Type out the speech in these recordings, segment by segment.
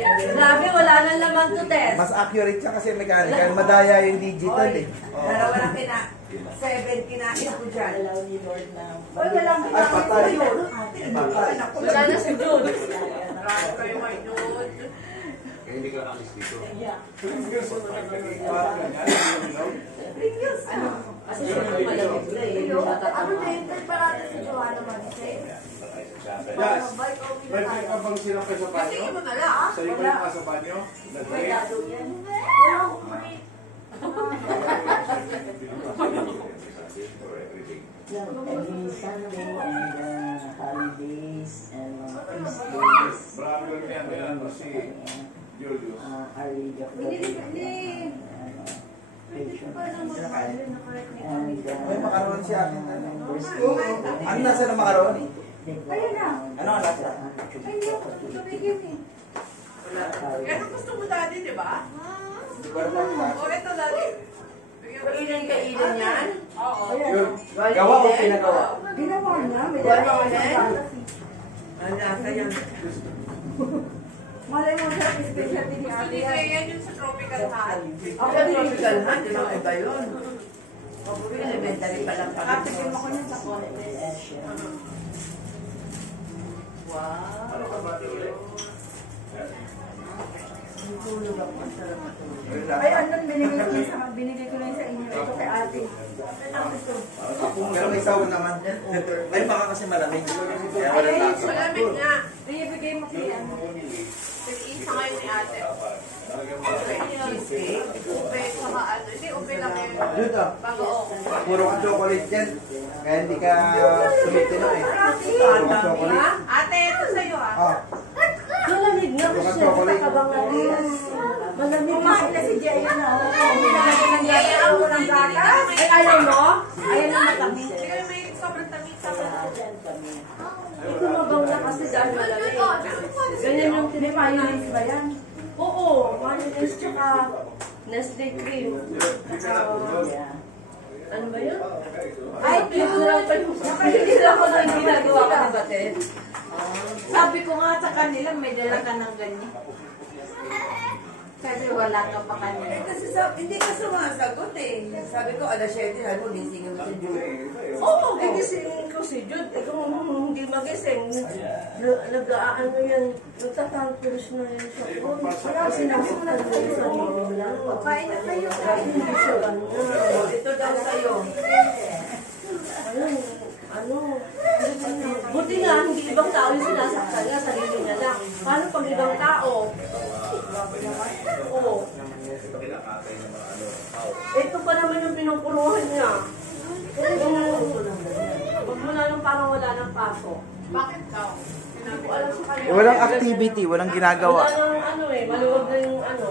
Grabe, wala na naman to test. Mas accurate siya kasi mechanical. Madaya yung digital eh. Dalawa lang 7 kinain ko dyan. Alaw ni Lord na. Uy, walang Ay, patay. Patay. Wala na si Jude. Marami kayo may Jude. Kaya hindi ka alis dito. Pringles. Ano? Kasi siya naman malamig na eh. Ano na yun? Parati si Joanna Manisay. Yes. May ka bang sinapay sa banyo? Kasi mo na lang. Sa'yo ba yung sa banyo? Nag-break? Every Sunday and holidays and feast days. Bravo yan yan si Julius. Our radio program. Patient. And May makaroon siya akin. birthday. Ano nasa na makaroon? Ayun na. Ano ang lasa? Ayun. Tumigil eh. Ganun gusto mo dati, di ba? Hindi ko alam ang lasa. O, ito dati. Ilan ka ilan yan? Oo. Yun. Gawa o pinagawa? Ginawa na. May Gawa dalawa na. Ang lasa yan. Malay mo siya, specialty ni Ate yan. Yan yung sa tropical hot. Ako tropical hunt, yun ang iba yun. Elementary pa lang. Nakatikim ako niyan sa Ay, anong binigay ko lang sa inyo. Ito kay ate. Pero may sawa naman. Ay, baka kasi malamig. Kaya wala lasa. Malamig nga. Ibigay mo kay ano. Nag-iisa ngayon ni ate. Cheesecake. Ube, saka ano. Hindi, ube lang yun. Yun to. Bagoong. Puro ka chocolate yan. Kaya hindi ka sumipin eh. Puro ka chocolate. Ate, ito sa'yo ah. Ah, Malamig na puro ka kasi siya sa chocolate. kabangan. Malamig na. Kumain na si Jaya na. Pinalagyan ng gata. Ang walang gata. Ay, ayaw mo? Ayaw na matamis. Sige, may sobrang tamis sa Ito mabang na kasi dahil malamig. Ganyan yung May mayonnaise ba yan? Oo, mayonnaise tsaka Nestle cream. Ano ba yun? Ay, cute lang pa yung hindi lang ko lang ginagawa ka na batid. Sabi ko nga sa kanila, may dala ka ng ganyan. Kasi wala ka pa kanina. Kasi hindi ka sumasagot eh. Sabi ko, alas 7, sabi ko, gisingin mo si Jude. Oo, gigising ko si Jude. Eh, kung hindi magising, nag-aano yan, nagtatantos na yan sa phone. Kasi nasaktan na yan sa nila. Kain na kayo. Hindi siya ano. Ito daw sa'yo. Ayun, ano, buti nga, hindi ibang tao yung sinasaktan niya, sarili niya lang. Paano pag ibang tao? Oo. Ito pa naman yung pinungkuruhan niya. Huwag mo na nung parang wala ng pasok. Bakit daw? Hindi ko alam sa kanya. walang activity, walang ginagawa. Wala nang ano eh, maluwag na yung ano.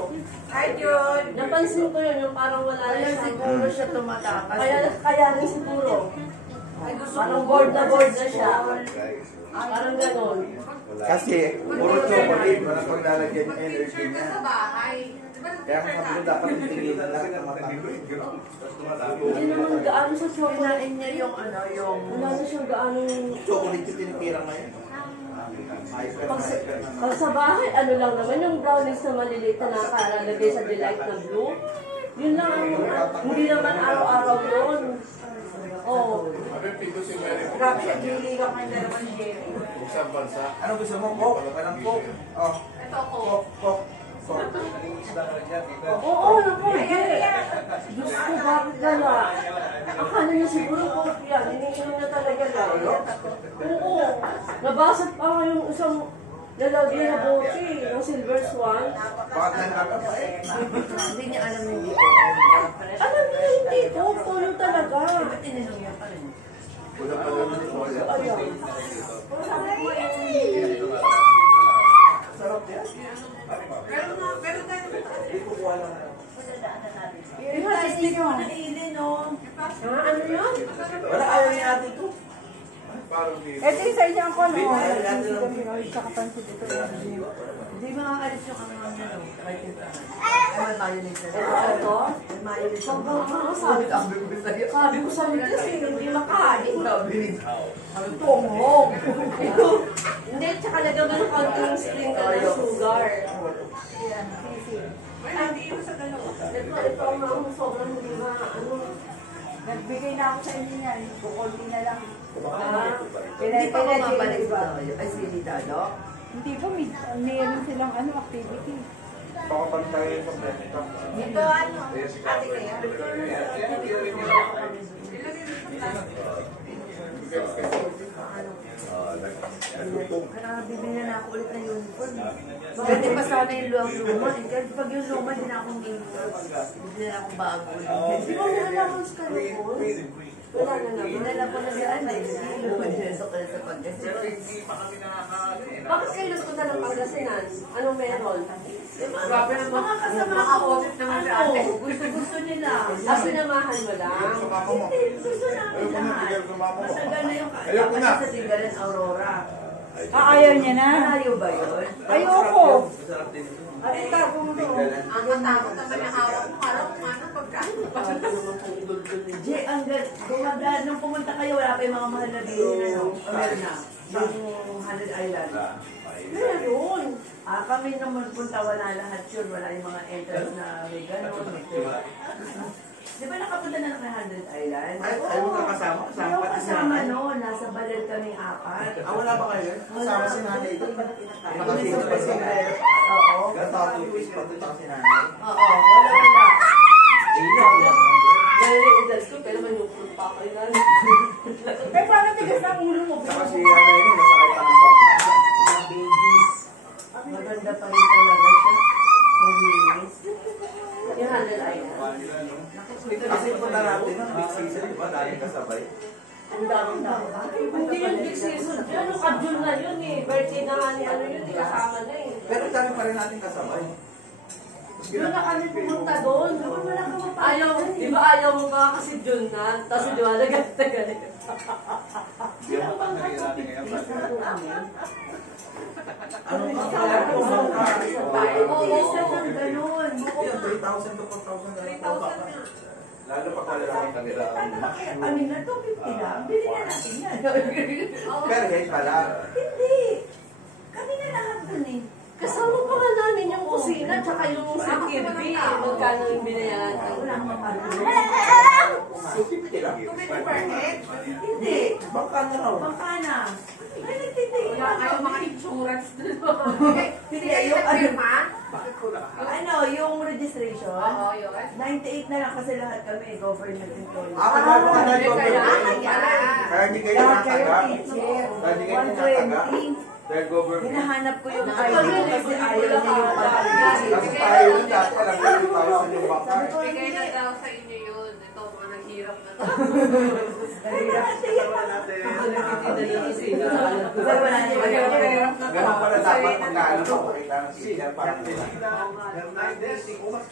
Hi, Jude. Napansin ko yun, yung parang wala na Kaya siya. siguro siya tumatakas. Kaya rin siguro. Ay, gusto Parang ko bored na siya. Parang ganon. Kasi puro chocolate, walang paglalagyan yung energy Picture ka niya. sa bahay. Di ba Kaya kung nag-picture sabi ko ka? dapat tigilan lahat ng mata. Hindi naman gaano sa chocolate. Kinain niya yung ano, yung... Wala na siyang gaano. Chocolate yung tinitira ngayon. Pag sa bahay, ano lang naman, yung brownies na maliliit na nakalagay sa delight na blue. Yun lang ang, hindi naman araw-araw yun. Oo. Grabe siya, gili ka kayo naman ni Jerry. Isang bansa. Ano gusto mo? Coke? Walang Coke? Oh, Ito ko. Coke. Oo, naku, hindi. Diyos ko, bakit gala? Akala niya siguro coke yan. Iniinom niya talaga lang. Oo. Nabasag pa nga yung isang lalagyan na bote ng Silver Swan. Bakit nanakap? Hindi niya alam yung dito. Alam niya hindi ko, puno talaga. Ba't ininom niya pa rin? Wala pa naman ito. Ayun. Sarap yan. Pero tayo Hindi ko kuha lang. Yung plastic mo na ilin, no? Ano yun? Wala ayaw ni ate ito. Ito yung sa inyo ako, no? Ayaw natin lang. Hindi makakalit yung ano niya, no? Kahit yung ay, mayonnaise na. Ito? May mayonnaise na. Sabi ko sa nila, hindi makain. Sabi ko, mo. Hindi, tsaka lagyan mo ng konting sprinkle ng sugar. Ay, hindi yun sa dalawa. Ito ang sobrang hindi ano. Nagbigay na ako sa inyo yan. Kukunti na lang. Hindi pa bumabalik sa tayo. Ay, si Dado. Hindi ba, mayroon silang activity. Pakapantay sa pesta. Ito ano? Ate kaya? Kaya bibili na ako ulit ng uniform. Pwede pa sana yung luma. Kasi pag yung luma, hindi na akong bibili na akong bago. Di ba meron na akong skalupon? Wala na naman. Dinala ko na yan eh. Hindi luma din sa pagkasi. Bakit kayo gusto na ng Pangasinan? Anong meron? Grabe naman. Mga kasama ko. Maka-opposite naman si ate. Gusto nila. Sinamahan mo lang? Sumama mo. Hindi, gusto namin Ayoko na, lahat. tigil sumama mo. Masagal na yung Ayoko na. sa Tingalan Aurora. Ayaw niya na. Malayo ba yun? Ayoko. Ay, tago mo doon. Ang katakot naman yung hawak mo. Araw kung ano pagkain. Jay, gumagaan. Nung pumunta kayo, wala pa yung mga mahal na bilhin na, no? O, meron na. Yung 100 Island. Meron. Kami naman punta, wala lahat yun. Wala yung mga entrance na may gano'n. Di ba nakapunta na ng 100 Island? Ayaw mo kasama? Ayaw Kasama pati si kasama nanay? no, nasa balel kaming apat. Wala ba kayo? Kasama si nanay doon. Nakasingit pa si nanay. Oo. Tatapos pa doon si nanay. Oo, wala. Dahil yung edad ko, kaya naman yung full pa kayo na. Eh, parang tigas ang ulo mo. Saka si nanay nun, nasakay pa ng bangka. Mga babies. Maganda pa rin talaga siya. Mahinis. Yung 100 ay na. Kasi punta natin ng big season, di ba? Dahil kasabay. Ang dami. Hindi yung big season dyan. Yung kadyon na yun eh. Birthday na nga ni ano yun, eh, kasama na eh. Pero dami pa rin natin kasabay. Doon na kami pumunta doon. Wala ka mapapagod. Ayaw, di ba ayaw mo ba kasi doon na? Tapos di ba, galit. Sino bang kapatid? Ano ba? Bangka. Mabilis lang ng ganun. 3,000 to 4,000 na lang po ba? Lalo pa pala lang ang kanila. Ano kami na 250 lang? Bili na natin yan. Per head pala. Hindi. Kami na lahat dun eh. Kasama pa nga namin yung kusina, tsaka yung sa TV. Magkano yung binayaran? Wala akong mapagod. 250 lang. Tumito per head. Hindi. Bangka na raw. Bangka na. Ay, nagtitigil. Wala kayong mga insurance doon. Hindi, yung ano, Firma? ano, yung registration. Oo, yun. 98 na lang kasi lahat kami, government employees. Kaya mo ka na yung Kaya, government. kaya. Kaya hindi kayo Lahat kayo, nataga. teacher. Kaya hindi kayo nataga. 120. Dahil government. Hinahanap ko yung ID ko kasi ayaw niya yung pag-ibig. Kasi tayo yung dati lang 30,000 yung bangka. Bigay na daw sa inyo yun. Ito, mga naghirap na to. Ganun pala dapat pagkaano pa pakita ng teacher para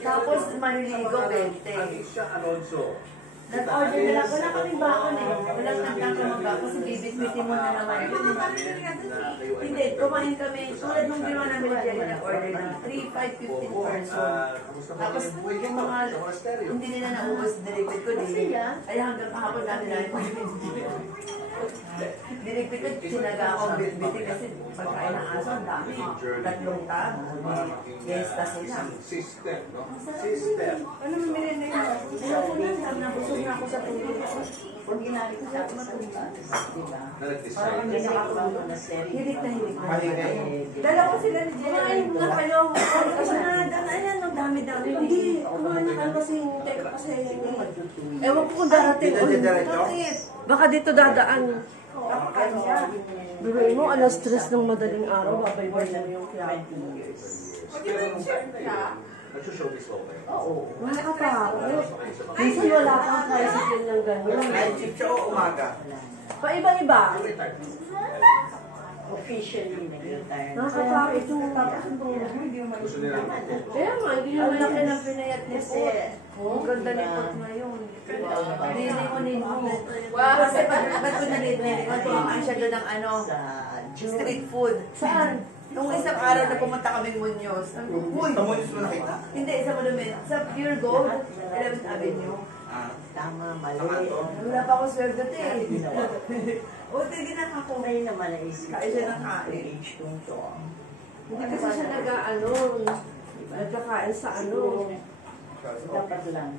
Tapos maliligo 20. Nag-order na lang. Wala kaming bakon eh. Walang nagkakamaga kasi bibit-bitin mo na naman yun. Hindi, kumain kami. Tulad nung ginawa namin ni Jerry, nag-order ng 3, 5, 15 person. Tapos yung mga hindi nila naubos, delivered ko din. Ay hanggang kahapon namin namin delivered ko, sinaga akong bit-bitin kasi pagkain ng aso, ang dami. 3 tab. Fiesta sila. System, no? Ano mo na yun? Ayoko na, sabi na busog na ako sa tulog. Pag ginali ko sa matulog. Diba? Parang hindi nakakabalo na steady. Hilig na hilig na. Mahinay. Dalawa sila ni Jerry. Kumain na kayo. Kasi na, ayan, ang dami-dami. Hindi, kumain na kayo kasi teka kasi ewan ko kung darating Dito, ulit. diretso. Baka dito dadaan. Kanya. Biruin mo, alas 3 ng madaling araw, babay mo yung kaya. Pag yung shirt ka, Nagsushowbiz ko kayo. Oo. Nakakatakot. Minsan wala kang tricycle ng gano'n. Night shift siya o umaga? Pa-iba-iba. Officially, nag-retire. Nakakatakot yung tapos yung tulog mo, hindi mo Gusto nila Kaya nga, hindi Ang naman laki ng pinayat ni Po. Ang ganda ni Po ngayon. Nilimunin mo. Kasi ba't ko nalimunin? Kumakain siya doon ng ano, street food. Saan? Nung isang araw na pumunta kami Muñoz. Uy! Tamunis mo nakita? Hindi, sa Monument. Sa Pure Gold, 11th Avenue. Ah, Tama, tama to. Wala pa akong sweldo te. O, tigil na ako. May naman na is Kain siya ng kain. age kong to. Hindi kasi siya nag-ano, nagkakain sa ano. Dapat lang.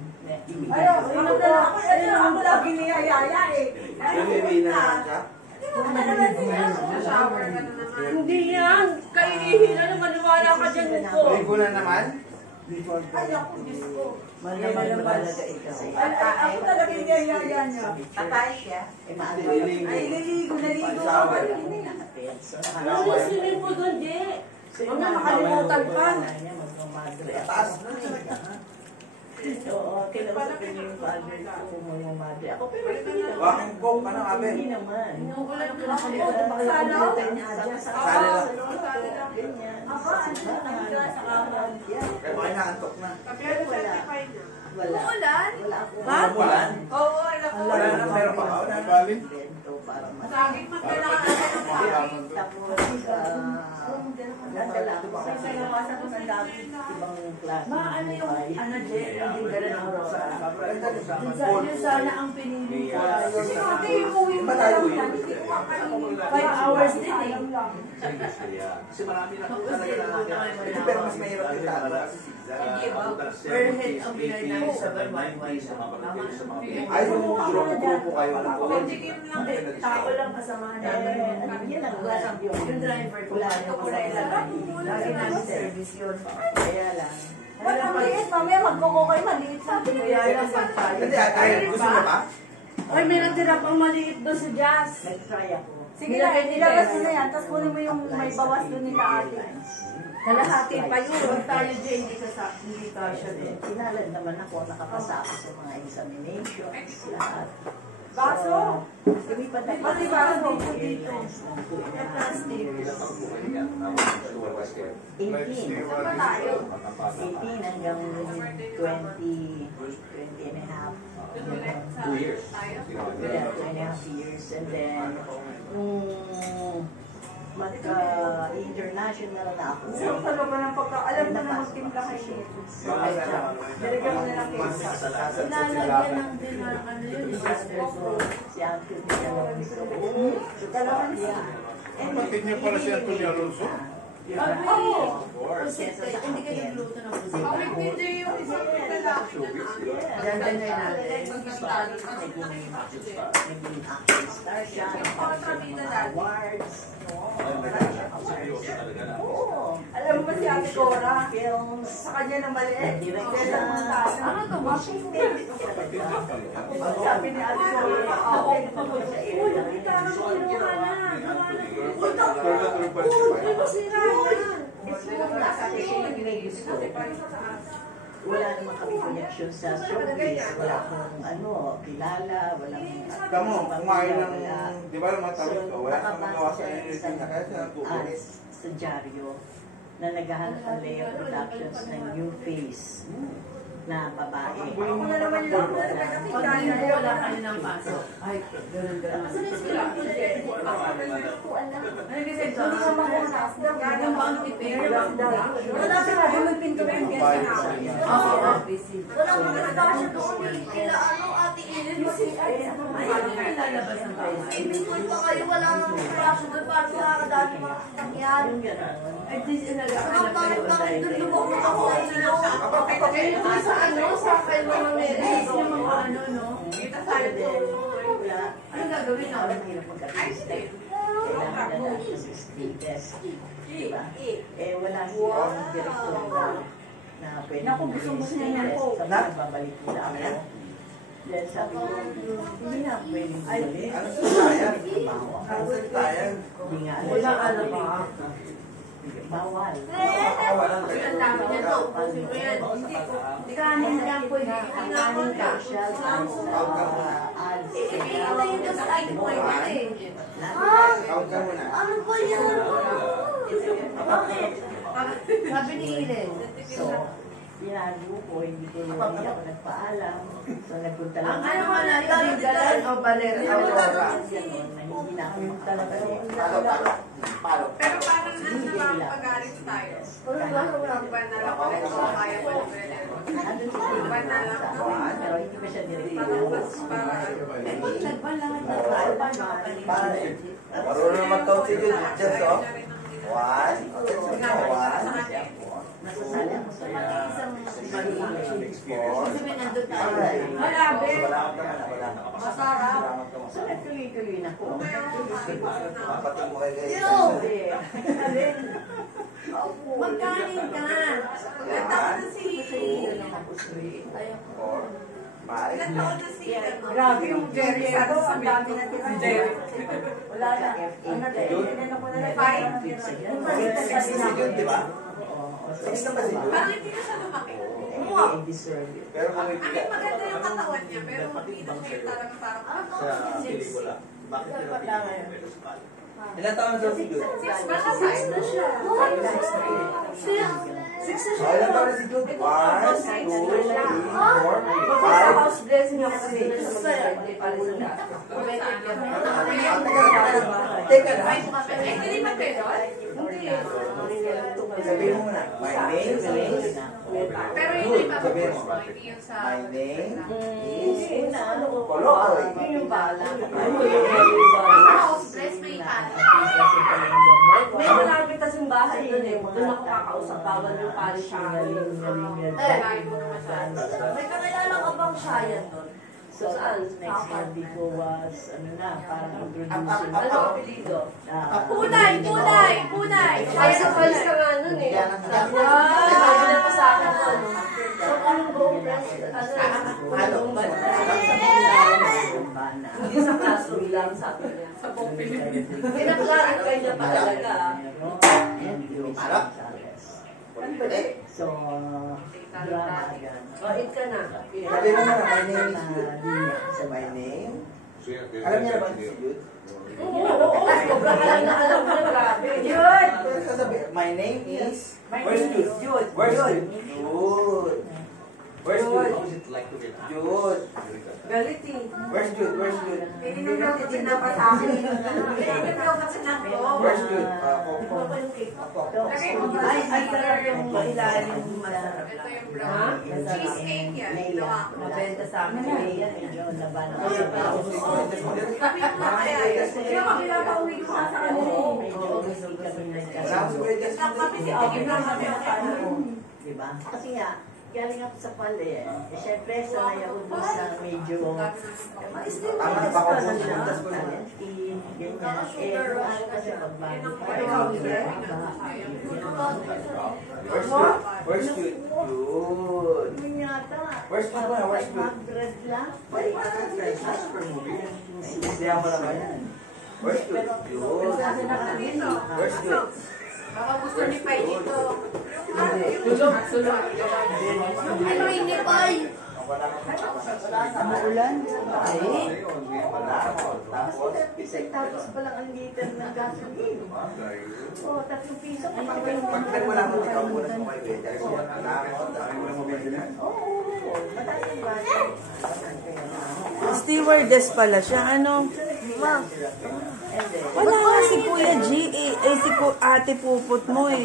Ako lagi niyayaya eh. Bumibili na naman siya. Shower ka na naman. Hindi yan! Kainihin na naman, maniwala ka dyan ko. Ligo na naman. Ay, ako, Diyos ko. Malaman malaga ikaw. Ako talaga niyayaya niya. Tatay siya. Nililigo. Ay, naligo ako. Ano yung swimming pool doon, Je? Huwag na makalimutan pa. Taas. Oo, kinausapin niyo yung father ko, yung mother. Ako, pero hindi naman. Walking coke, ano kabe? Hindi naman. Inuulan ko na Salo? Sali lang. Ganyan. Ako, ano na sa kawan. Kaya baka inaantok na. Kapiyano certify na. Wala. Umulan? Wala ako. Ha? Umulan? Oo, alam ko. Wala na, meron pa ka? Wala na. Galing. Bento para mas. Saging mas kailangan natin ng saging. Tapos, nadala ako sa ibang klase. Ano yung, ano, Je, hindi gala ng Aurora. Cold. Yun sana ang pinili ko. Ate, yung uwi mo na Malayo lang yun. yan. Hindi ko kakainin. 5 hours din eh. Kasi marami na Tapos talaga din, na punta kayo Hindi, pero mas mahirap yung tato kasi Per head ang binay namin sa Balwan. Ay, yung grupo kayo. Pagdikim lang. Hindi, tao lang kasamahan namin. Yan ang klaseng yun. Yung driver ko, Wala ano yung ko na ilagay. Lagi namin service yun. Kaya lang. Ba't ang maliit? Mamaya magkoko kayo, maliit sa akin. Kaya lang pag tayo. Hindi, ay, gusto mo ba? Ay, may natira pang maliit doon sa Jazz. Nag-try ako. Sige na, nilabas mo na yan. Tapos kunin mo yung may bawas doon nila ate. Kalahati pa yun. Huwag tayo, Jay, hindi ka siya din. Sinalad naman ako, nakapasa ako sa mga examinations, lahat. Baso? Lumipat ako. Pati baso dito. Airlines ng 2.5 Plastic. years. 18. Saan ba tayo? 18 hanggang 20 and a half. 2 years. Tayo? Yeah, 2.5 years. And then, nung magka-international na ako, So, talaga ng pagka, alam mo na magtimpla kayo. Nilagyan mo na lang kayo. Ilalagyan ng din ng ano yun, disaster zone. si Anthony Alonso. Dalawan siya. Kapatid niya pala si Antonio Alonso. Oo! Hindi kayo nagluto ng pusit. Awit ni Jay yung isang lalaki na namin. Ganda na yun natin. Pagkakitalo pa siya ng Naging action star siya. kontrabida dati. Awards. Seryoso talaga na. Oo. Alam mo ba si Ate Cora? Films. Sa kanya na maliit. Direct Kaya siya. sa Montana. Ano to, Washington? Sabi ni Ate Cora, ako. Uy, nakita ka mo, kinuha na. Uy, Uy, masira yan. Kasi siya yung may gusto. Wala naman kami connection sa showbiz. Wala akong kilala. Wala akong Kamu, kumain ng, wala. di ba yung matamis ko? Wala kang magawa sa inyo Nakapasa na kaya siya natubo. sa dyaryo na naghahanap ng Leo Productions ng new face na babae. Ako na naman yun. Ako na naman nakita Pag niya. hindi wala kayo ng pasok. Ay, ganun. Kasi na sila. Ano kasi, hindi ka makunas. Yung bang prepare, bang Wala sila, doon magpinto rin. Oo, busy. Wala mo na nagkasya doon. Kila Ate Ellen. Paano kayo lalabas ng bahay? Ibigay pa kayo, wala nang kaso doon. Paano nakakadami mga sakyan? Yung gano'n. Ay, di sila Ang bakit doon lumabot ako sa inyo? sa ano, sa kayo mga meron. Yung mga ano, no? Kita tayo to. Wala. Ano gagawin Wala namin? hirap magka-test. Kailangan na natin sa state test. Diba? Wala siyang direktor na pwede Naku, gusto niya yan po. Sabi, nagbabalik nila ako. Then sabi ko, hindi na pwedeng bumalik. Ano sa tayan? Trabaho ako. Ano sa tayan? Hindi nga alam. Wala ano pa. Bawal. Kasi ang dami niya to. Pusin mo yan. Kanin lang pwede. Kanin commercial. Ads. Ipinita yun doon sa appointment eh. Tawag ka muna. Ano ba yan? Sabi ni Ellen. So, tinago ko, hindi ako nagpaalam. So nagpunta lang. Ang ano man natin, Bigalan o Baler Aurora? Ganun, na hindi na ako Talaga makapag- Palo. Pero parang nasa nakapag-arit tayo. Iba na lang ulit kung kaya pa ng Brother. Andun sa Iba na lang. pero hindi pa siya Parang mas para Nagbalangan na tayo pa makapalit. Marunong naman to si Just, oh. One. One. nasasali ako sa mga isang Four. Kasi may nandun tayo. Malabi. Wala ka naman, wala. Masarap. So, nagtuloy-tuloy na po. Kapatid mo kay guys. Hindi. Magkanin ka. Ilan taon na si... Four. Five. Ilan taon na si... Grabe yung Jerry ko. Ang dami na tira. Wala na. Ano na Five. Six na si Jude, di ba? Six na ba si Jude? Parang hindi na siya lumaki. I deserve it. Pero kung I mean, maganda yung katawan niya, pero hindi na siya talaga parang... Sa pelikula, bakit pinapili mo sa pala? ilan taon na daw si Jude? Baka size na siya. Oh, ilan taon na si Jude? One, two, three, four, Sa five. house blessing ako kasi doon sa birthday para sa lahat. Teka na. Eh, hindi ba kayo? Sabihin mo muna. My name is... Pero yun yung ipapapost mo, hindi yung sa... My name Hindi, is... sa ano ko. Kolokoy. Yun yung bala. House bless may pala. May malapit kasing bahay doon eh. Doon ako kakausap. Bawal yung parish Layo mo naman siya. May kakilala ka bang Shayan doon? So, Saan? next Monday ko was, ano na, parang introducing. Ano ang apelido? Punay! Punay! Punay! Kaya sa palis ka nga nun eh. Sabi na pa sa akin doon. So, anong buong fresh? Anong banda? Hindi sa classroom lang, sabi niya. Sa buong Pilipinas. Pinag-clarify niya pa talaga. So, drama yan. Bait ka na. Sabihin mo muna, my name is Jude. So, my name... Alam niya na ba si Jude? Oo, sobrang alam na alam mo. Grabe. Pero sasabihin, my name is... Where's Jude? Where's Jude? Jude. Where's Jude? How is it like to be an actor? Jude. Galit eh. Where's Jude? Where's Jude? Hindi naman ako sinapa sa akin. Hindi naman ako sinapa. Where's Jude? Ito pa yung cake. Lagay mo ba Ay, sarap yung ilalim masarap. Ito yung brown. Cheesecake yan. Ginawa ko. Mabenta sa amin. Medyo laban ako Kasi sa tao. Kaya yun. Kaya kapila pa uwi ko sa kanila eh. Medyo busy kami Wala ako si Kuya Justin. Kami si Ate na kami Diba? Kasi nga, galing ako sa palit. Eh, syempre, sanay ako doon sa medyo Tama na ba ako po? Puntas ko naman. talent team, ganyan. Eh, ano kasi pagbago pa. Where's Jude? Where's Jude? Jude. Yun yata. Where's Jude ba? Where's Jude? 500 lang. Hindi mo naman yan. Where's Jude? Jude. Where's Jude? Baka gusto ni Pai dito. Tulog. Ano hindi Pai? Umuulan? Ay. Tapos, Tapos palang ang liter ng gasoline. Oh, 3 piso. pag nagwala mo, ikaw muna sa may beda. Kasi wala mo, dami mo lang mabili. Oo. Madaming baso. Stewardess pala siya. Ano? Ma. Wala nga si Kuya G. Si ate pupot mo eh.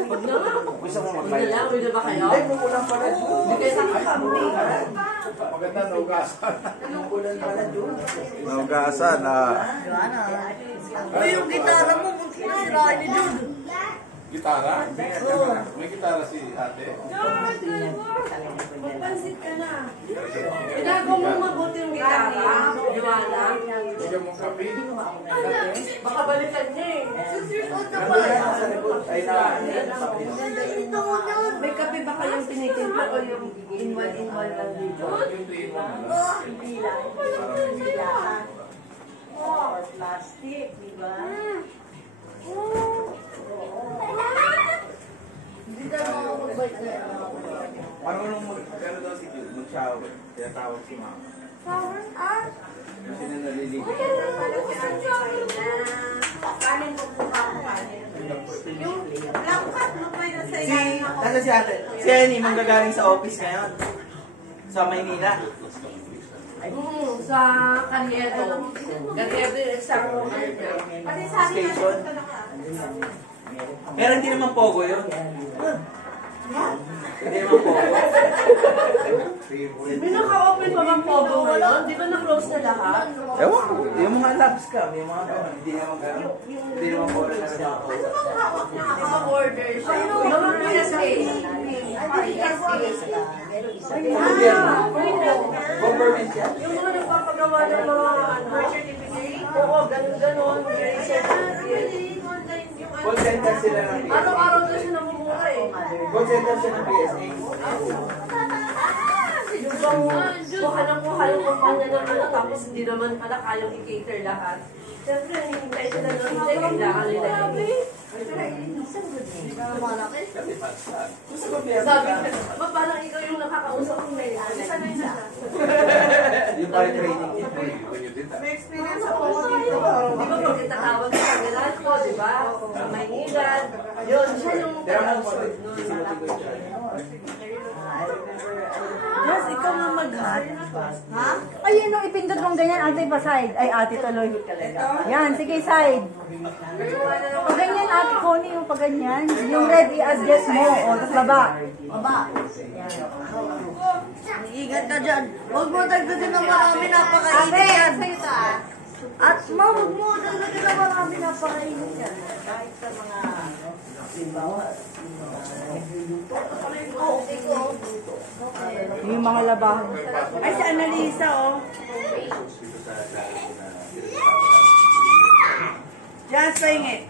Huwag na nga. Gusto mo Huwag na mag-buy? lang. Huwag na ba kayo? Ay, kukulang pala, Jude. Hindi kayo nakakambing. Maganda na ugasan. Kukulang pala, Jude. Naugasan, ah. Uy, yung gitara mo, munti na sirahan ni Jude. Gitara? May gitara si ate. Magpansit ka na. Ginagawa mo mabuti yung gitara. Joanna. Bigyan mo kape. Baka balikan niya eh. 6 years old na Ano pala. na yan sa likod? Ay, na. May kape ba kayong tinitimpla o yung in-one lang dito? Yung 3-in-1 na lang. Hindi lang. Hindi lang. Or plastic, di ba? Hindi ka makakabait na. Paano nung ano daw si Jude? Mag-shower. Tinatawag si mama. Kasi na naliligo. Kanin po po ako kanin. Yung black cat mo pa yung sa na si ate. Si Annie, manggagaling sa office ngayon. Sa Maynila. Sa Carriedo. Carriedo yung exam ko. Pati sa akin Station. Pero hindi naman pogo yun. Hindi naman pogo. May naka-open pa bang pogo ngayon? Di ba na-close na lahat? Ewan ko. Yung mga labs ka, yung mga gano'n. Hindi naman gano'n. Hindi naman pogo na siya. Naka-order siya. Mga PSA. Government yan. Yung mga nagpapagawa ng mga birth certificate. Oo, ganun-ganon. Call center sila ng PSA. Araw-araw doon siya namumura eh. Call center sila ng PSA. Yung bang kuha ng kumpanya ng ano, tapos hindi naman pala kayang i-cater lahat. Siyempre, hinihintay sila ng hindi, kailangan nila yun. Sabi ko, ma, parang ikaw yung nakakausap ko ngayon. Sanay na. Yung parang training team. May experience ako. Di ba pag itatawag sa kanila ko, di ba? Sa Maynila. Yun, siya yung taga-usap nun. Yes, ikaw nga mag-hat. Ha? Ayun, no, ipindot mong ganyan, ate pa side. Ay, ate tuloy. Yan, sige side. Pag ganyan, ate Connie, yung pag ganyan. Yung red, i-adjust mo. O, tapos baba. Baba. Ingat ka dyan. Huwag mo dagdagan ng marami, napakainit yan. At huwag mo dagdagan ng marami, napakainit yan. Kahit sa mga, halimbawa, Yung mga labahan. Ay, si Annalisa, oh. Just saying it.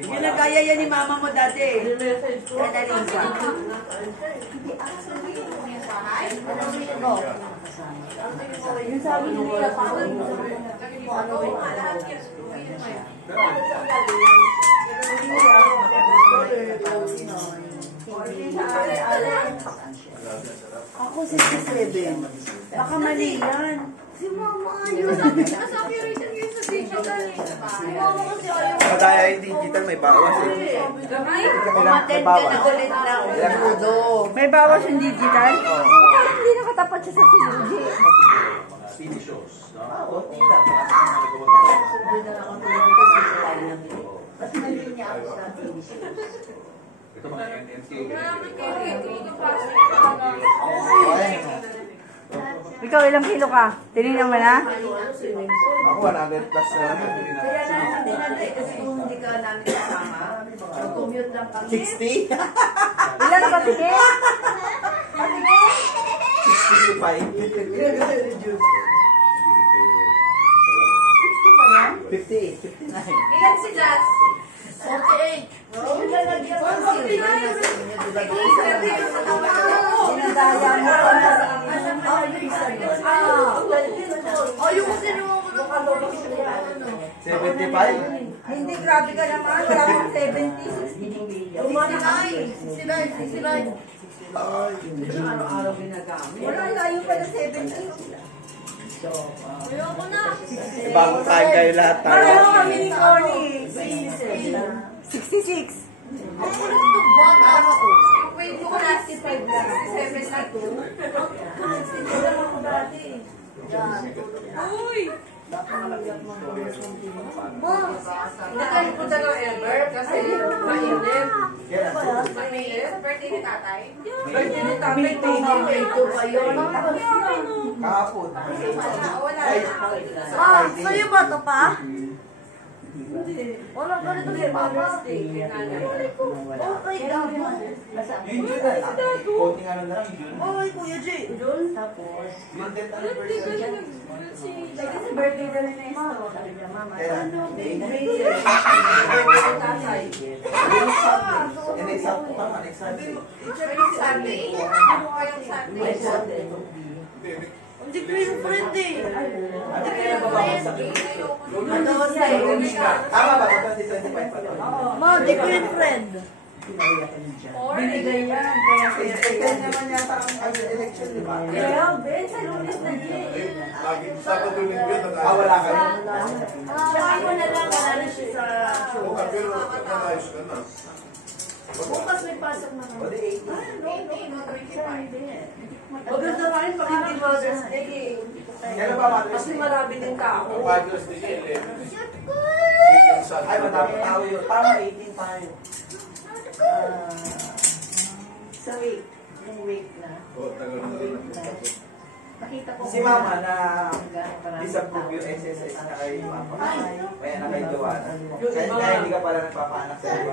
Yung nagkaya yan ni mama mo dati. Message ko. Annalisa. Yung sabi nila, ako 67. Baka mali yan. Si mama, yun. Nasabi rin yun sa digital. Si mama kasi ayaw. Madaya yung digital, may bawas eh. Umattend ka na ulit na udo. May bawas yung digital? Bakit hindi nakatapat siya sa CUG? TV shows. Kunti lang. mas nalinya ako sa TV shows. Ito mga NNK. Ikaw, ilang kilo ka? Tinignan mo na? Ako 100 plus na lang. Kaya lang, hindi na kasi kung hindi ka namin kasama, commute lang kami. 60? Ilan ba tingin? 65. 58, 59. Ilan si Jazz? 48. Yung lalagyan ko sa Sinadaya mo ka na. yung kasi naman ko na 75? Hindi, grabe ka naman. Wala kang 70, 60. Umana kami. Araw-araw ginagamit. Wala, layo pa na 70. ayoko na. Bago tayo kayo lahat tayo. Pareho kami ni Connie. 66. Ang kulit itong bata ako. Wait ko na 65 lang. 67 na 2. 62 lang ako dati. Uy! Hindi ko talaga ever kasi mainit. Mainit? Birthday ni tatay? Birthday ni tatay, May ito pa yun. Kahapon. Wala. Ah, sa'yo ba ito pa? Wala ka rin si Mother's Day. Okay, dami mo. Yung June na lang. Konting ano na lang, June. Okay, Kuya J. Tapos, Yung 10th anniversary. Kasi birthday na rin na ito. Sabi niya, mama. Kaya, Tatay. and example pa, unexample. Sunday? Ano kayong Sunday? Hindi ko yung friend eh. Ano kaya babagsak? Tama ba? 2025 pa to. Ma, di ko yung friend. pinaya ko niya dyan. Binigay yan. Kaya Kaya naman yata ang election, di ba? Kaya, Ben, sa lunes na din. Sabado rin yun. Wala kayo. Siya ako na lang, wala na siya sa show. Pero nakalayos ka na. Bukas may pasok na O kami. di 18. Maganda rin pag hindi Mother's Day eh. Kailan ba Mother's Kasi Day? marami din tao. Ang Father's Day 11. Ay, madami tao yun. Tama, 18 tayo. Sa week. Yung week na. O, tagal na rin. Nakita ko Si Mama na marami disapprove yung SSS na kay Mama. Kaya na kay Joanna. Yung Kaya iba kaya hindi ka pala nagpapaanak sa iba.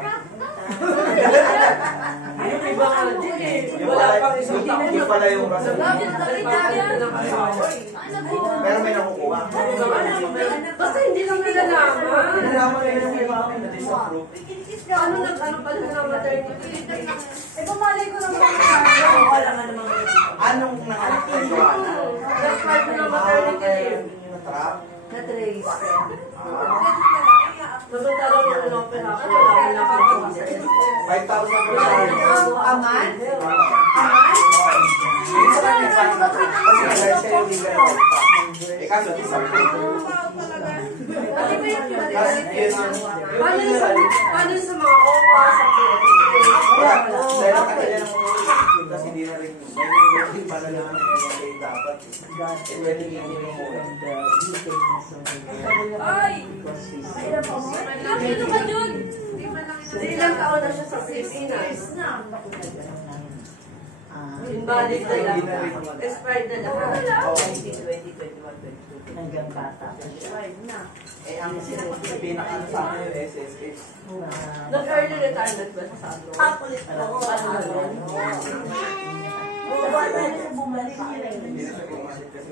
Yung iba nga din eh. Yung Wala pala, pang isang taon. yung pala yung rason. Pero Pero may nakukuha. Kasi hindi lang nalalaman. Nalaman na yung kay Mama na disapprove. Ano pala sa maternity? Eh, pumalay ko lang Wala nga namang Anong nanganak kay Joanna? Nag-start ko ng maternity leave. Na-trap? na-trace. Nagkataroon ng open ako. Wala na ako. 5,000 per hour. Aman? Yung sa kanya, kasi dahil siya yung legal na eh kaso, disapprove. Kasi yun ang... Paano sa mga OWA sa Wala, dahil ang kanya ng kasi hindi na rin, may pala naman yung dapat. Eh, pwede hindi mo muna. Ay! Nakino ka dun? Ilang taon na siya sa Pilipinas? Invalid na lang. Expired na lahat. Hanggang bata pa siya. Eh, ang pinaka sa akin yung SSH. Nag-early retirement ba sa Sandro? Hindi na siya pumasok kasi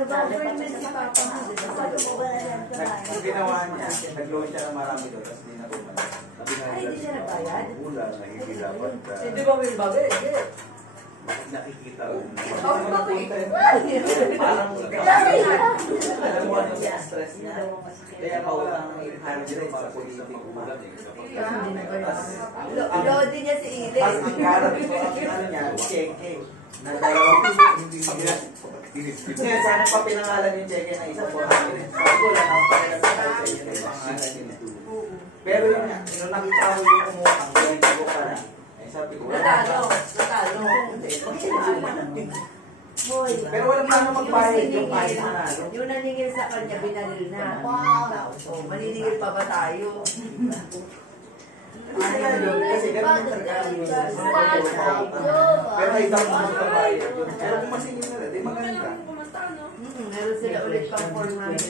Government si Papa mo, di ba? Ang ginawa niya, nag-loan siya ng marami doon, tapos di na bumalik. Ay, hindi siya nagbayad? Wala, nakikilapan ka. Hindi ba may bagay? Hindi. Nakikita ko. Bakit ba ko Parang alam mo ano yung stress niya. Kaya pautang ang hanap nila yung mga politik. Kasi hindi nagbayad. Load din niya si Ilis. Tapos ang karap ito, ang ano niya, cheque. Na dalawang Ngayon, sana pa pinangalan yung cheque na isa 400. Sabi ko lang, ako pala sa inyo na yung pangalan nila. Pero yun nga, nung nakita ko yung umutang, hindi ko pa na. Sabi ko, Natalo. Boy. pero walang plano magbayad yung kahit nanalo. Yung naningil sa kanya, binalil na. Oh, maniningil pa ba tayo? Kasi ganun yung talaga. Pero ay dapat mo magbayad. Pero kung masingin na rin, di maganda. Meron sila ulit pang 400.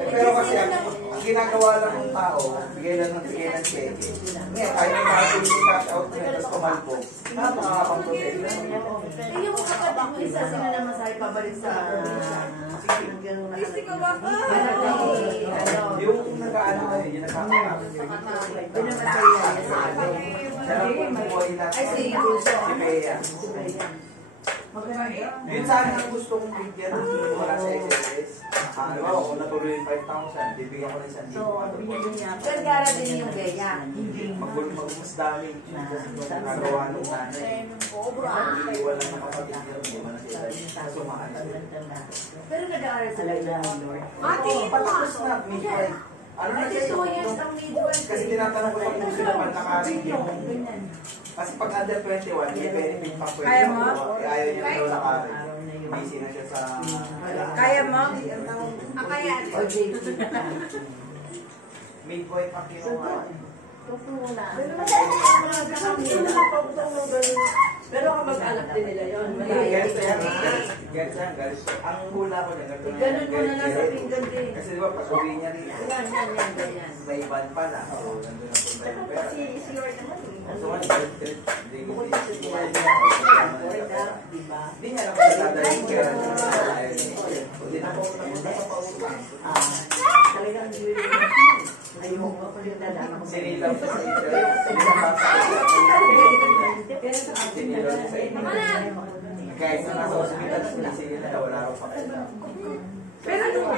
Pero kasi ang ginagawa lang ng tao, bigay lang ng cheque. Ngayon, kahit na makatuloy yung cash out niya, tapos kumalpog, napakakapang proseso. Eh, yung kapatid mo isa, sila naman sa pabalik sa hanggang Yung nag-ano na yun, yung nagkakakapag. Pinamataya niya sa akin. Siya lang po umuwi natin. Ay, si Russo. Si Bea. Yun sana ang gusto kong bigyan wala sa SSS. Ano ba, kung natuloy yung 5,000, bibigyan ko ng 1,000. So, binigyan niya ako. Gagara din yung Bea. Mas dami nagawa nung nanay. Hindi wala na kapatid niya, hindi man na sila sumahan sila. Pero nag-aaral sila ng Lord. Oo, patapos na, midwife. Ano na At siya 2 years ang midwife. kasi tinatanong ko pa kung sila man nakaring yung... Kasi pag under 21, may benefit pa pwede. Kaya mo? Ayaw niya na daw nakaring. Busy na siya sa... Kaya mo? Kaya. O JP. Midwife ang kinuha. Pero kapag anak din nila yun, Ganito yan. malayo. Ganito yan, guys. Ang hula ko niya, ganito na yan. Ganun mo na lang sa pinggan din. Kasi di ba, pag uwi niya rin, Yan. may ban pa na. Oo, nandun na po tayo pera. Si Lord naman. So, ano, hindi ko Diba? Hindi niya na pagdadala yung pera niya. Ayaw niya. Hindi na po napunta sa pautang. Talagang ayun ko ulit na lang. Sinilaw siya sa internet. Sinilaw siya sa internet. Kahit na nasa hospital, sinisingil na wala akong pakialam. Pero ano ba?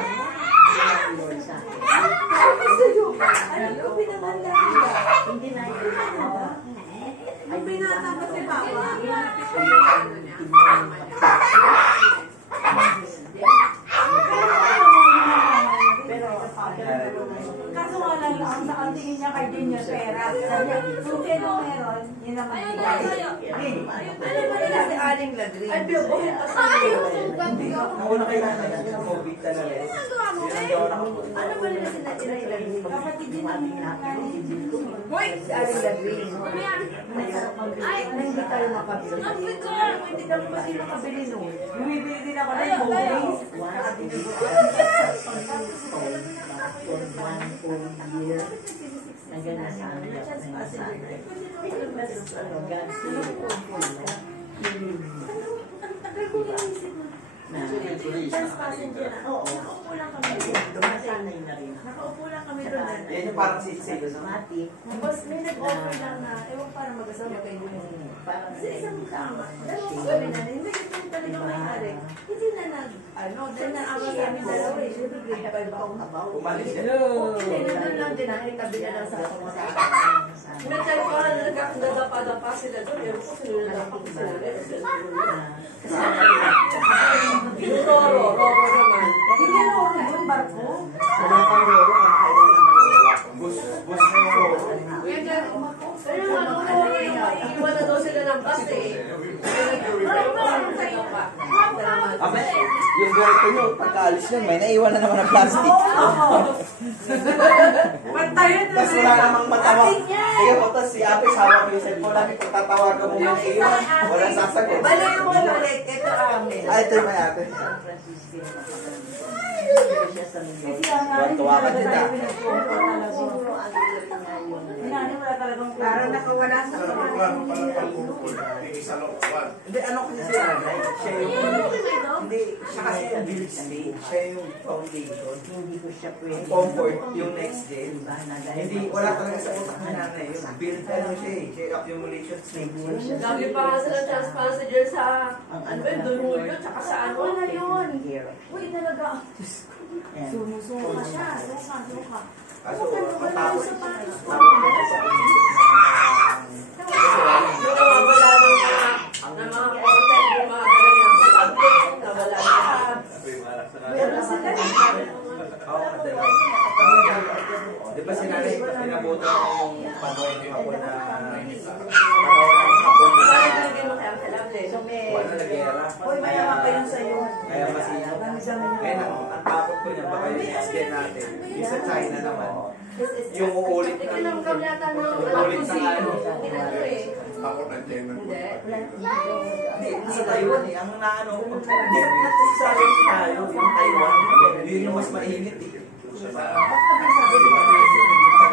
Hindi na yun. Ay, binata pa si Papa. Pero Kaso nga lang, ang tingin niya kay Din yung pera. Sabi niya, kung sino meron, yun naman bigay. Ano ba nila si Aling Ladrin? Ay, biyobohin pa sa iyo. Nung una kailangan natin, COVID talaga. Ano ba nila si Aling Ladrin? Kapatid din ang Hoy! Si Aling Ladrin. Ay, hindi tayo makabili. Hindi kami kasi makabili nun. Bumibili din ako ng movies. Just passenger na. Oo, nakaupo lang kami doon. Dumasanay na rin. Nakaupo lang kami doon. Yan yung parang sisig. Tapos may nag-offer lang na, ewan para mag-asama kayo doon. Parang Kasi isang tama. Dalawang kami na, hindi ito talaga may-ari. Hindi na dahil naawa kami dalawa eh. Siyempre grade 5 ako. Umalis siya. Okay, nandun lang din ang itabi na lang sa Minsan ko na nagdadapa-dapa sila doon. Ewan ko sila nalapang sila. Yung Roro naman. Hindi na ako doon, barko. Wala pang loro, kakailan lang ng loro. Bus na yung loro. Pero ano ko, iiwan na daw sila ng bus eh. Amen, yung ganito nyo, pagkaalis nyo, may naiwan na naman ng plastic. Magtayo na Tapos wala namang matawag. Kaya po, tapos si Ape, hawak yung cellphone namin, kung tatawagan mo muna iwan, walang sasagot. Balik mo ulit, ito amin. Ay, ito yung may Ape. Kasi ang amin, Tuwa ka din ah. Inani wala talagang parang nakawala sa Hindi, ano kasi siya, siya yung, hindi, siya kasi yung build stage, siya yung foundation, Hindi ko siya pwede. comfort, yung next gen. Hindi, wala talaga sa utak na nanay, yung build, ano siya eh, siya yung accumulation stage. Lagi pa nga sila chance passenger sa ano ba, Dunulyo, tsaka sa ano. Wala yun. Uy, talaga. And Sumusuka siya. Suka. Kaso, matapos, Yung nawawala ng mga content, yung mga dala ng update, nawala na. Pero sila Oo, madalaw. Di ba si nanay, pinabuto yung panahon ng hapon na panahon ng hapon na Parang talaga mo kaya alam eh. So may... wala nag-era. Uy, mayaman pa yun sa'yo. Kaya masino. Dami-dami niya. Ngayon, ang takot ko niya, baka yung next gen natin, yung sa China naman, yung uulit Hindi ng kinamkam yata ng uulit ng ano. Hindi na ano eh. Ako nandiyan na. Hindi, sa Taiwan eh, ang naano, hindi nasasabi tayo, yung Taiwan, yun yung mas mainit eh.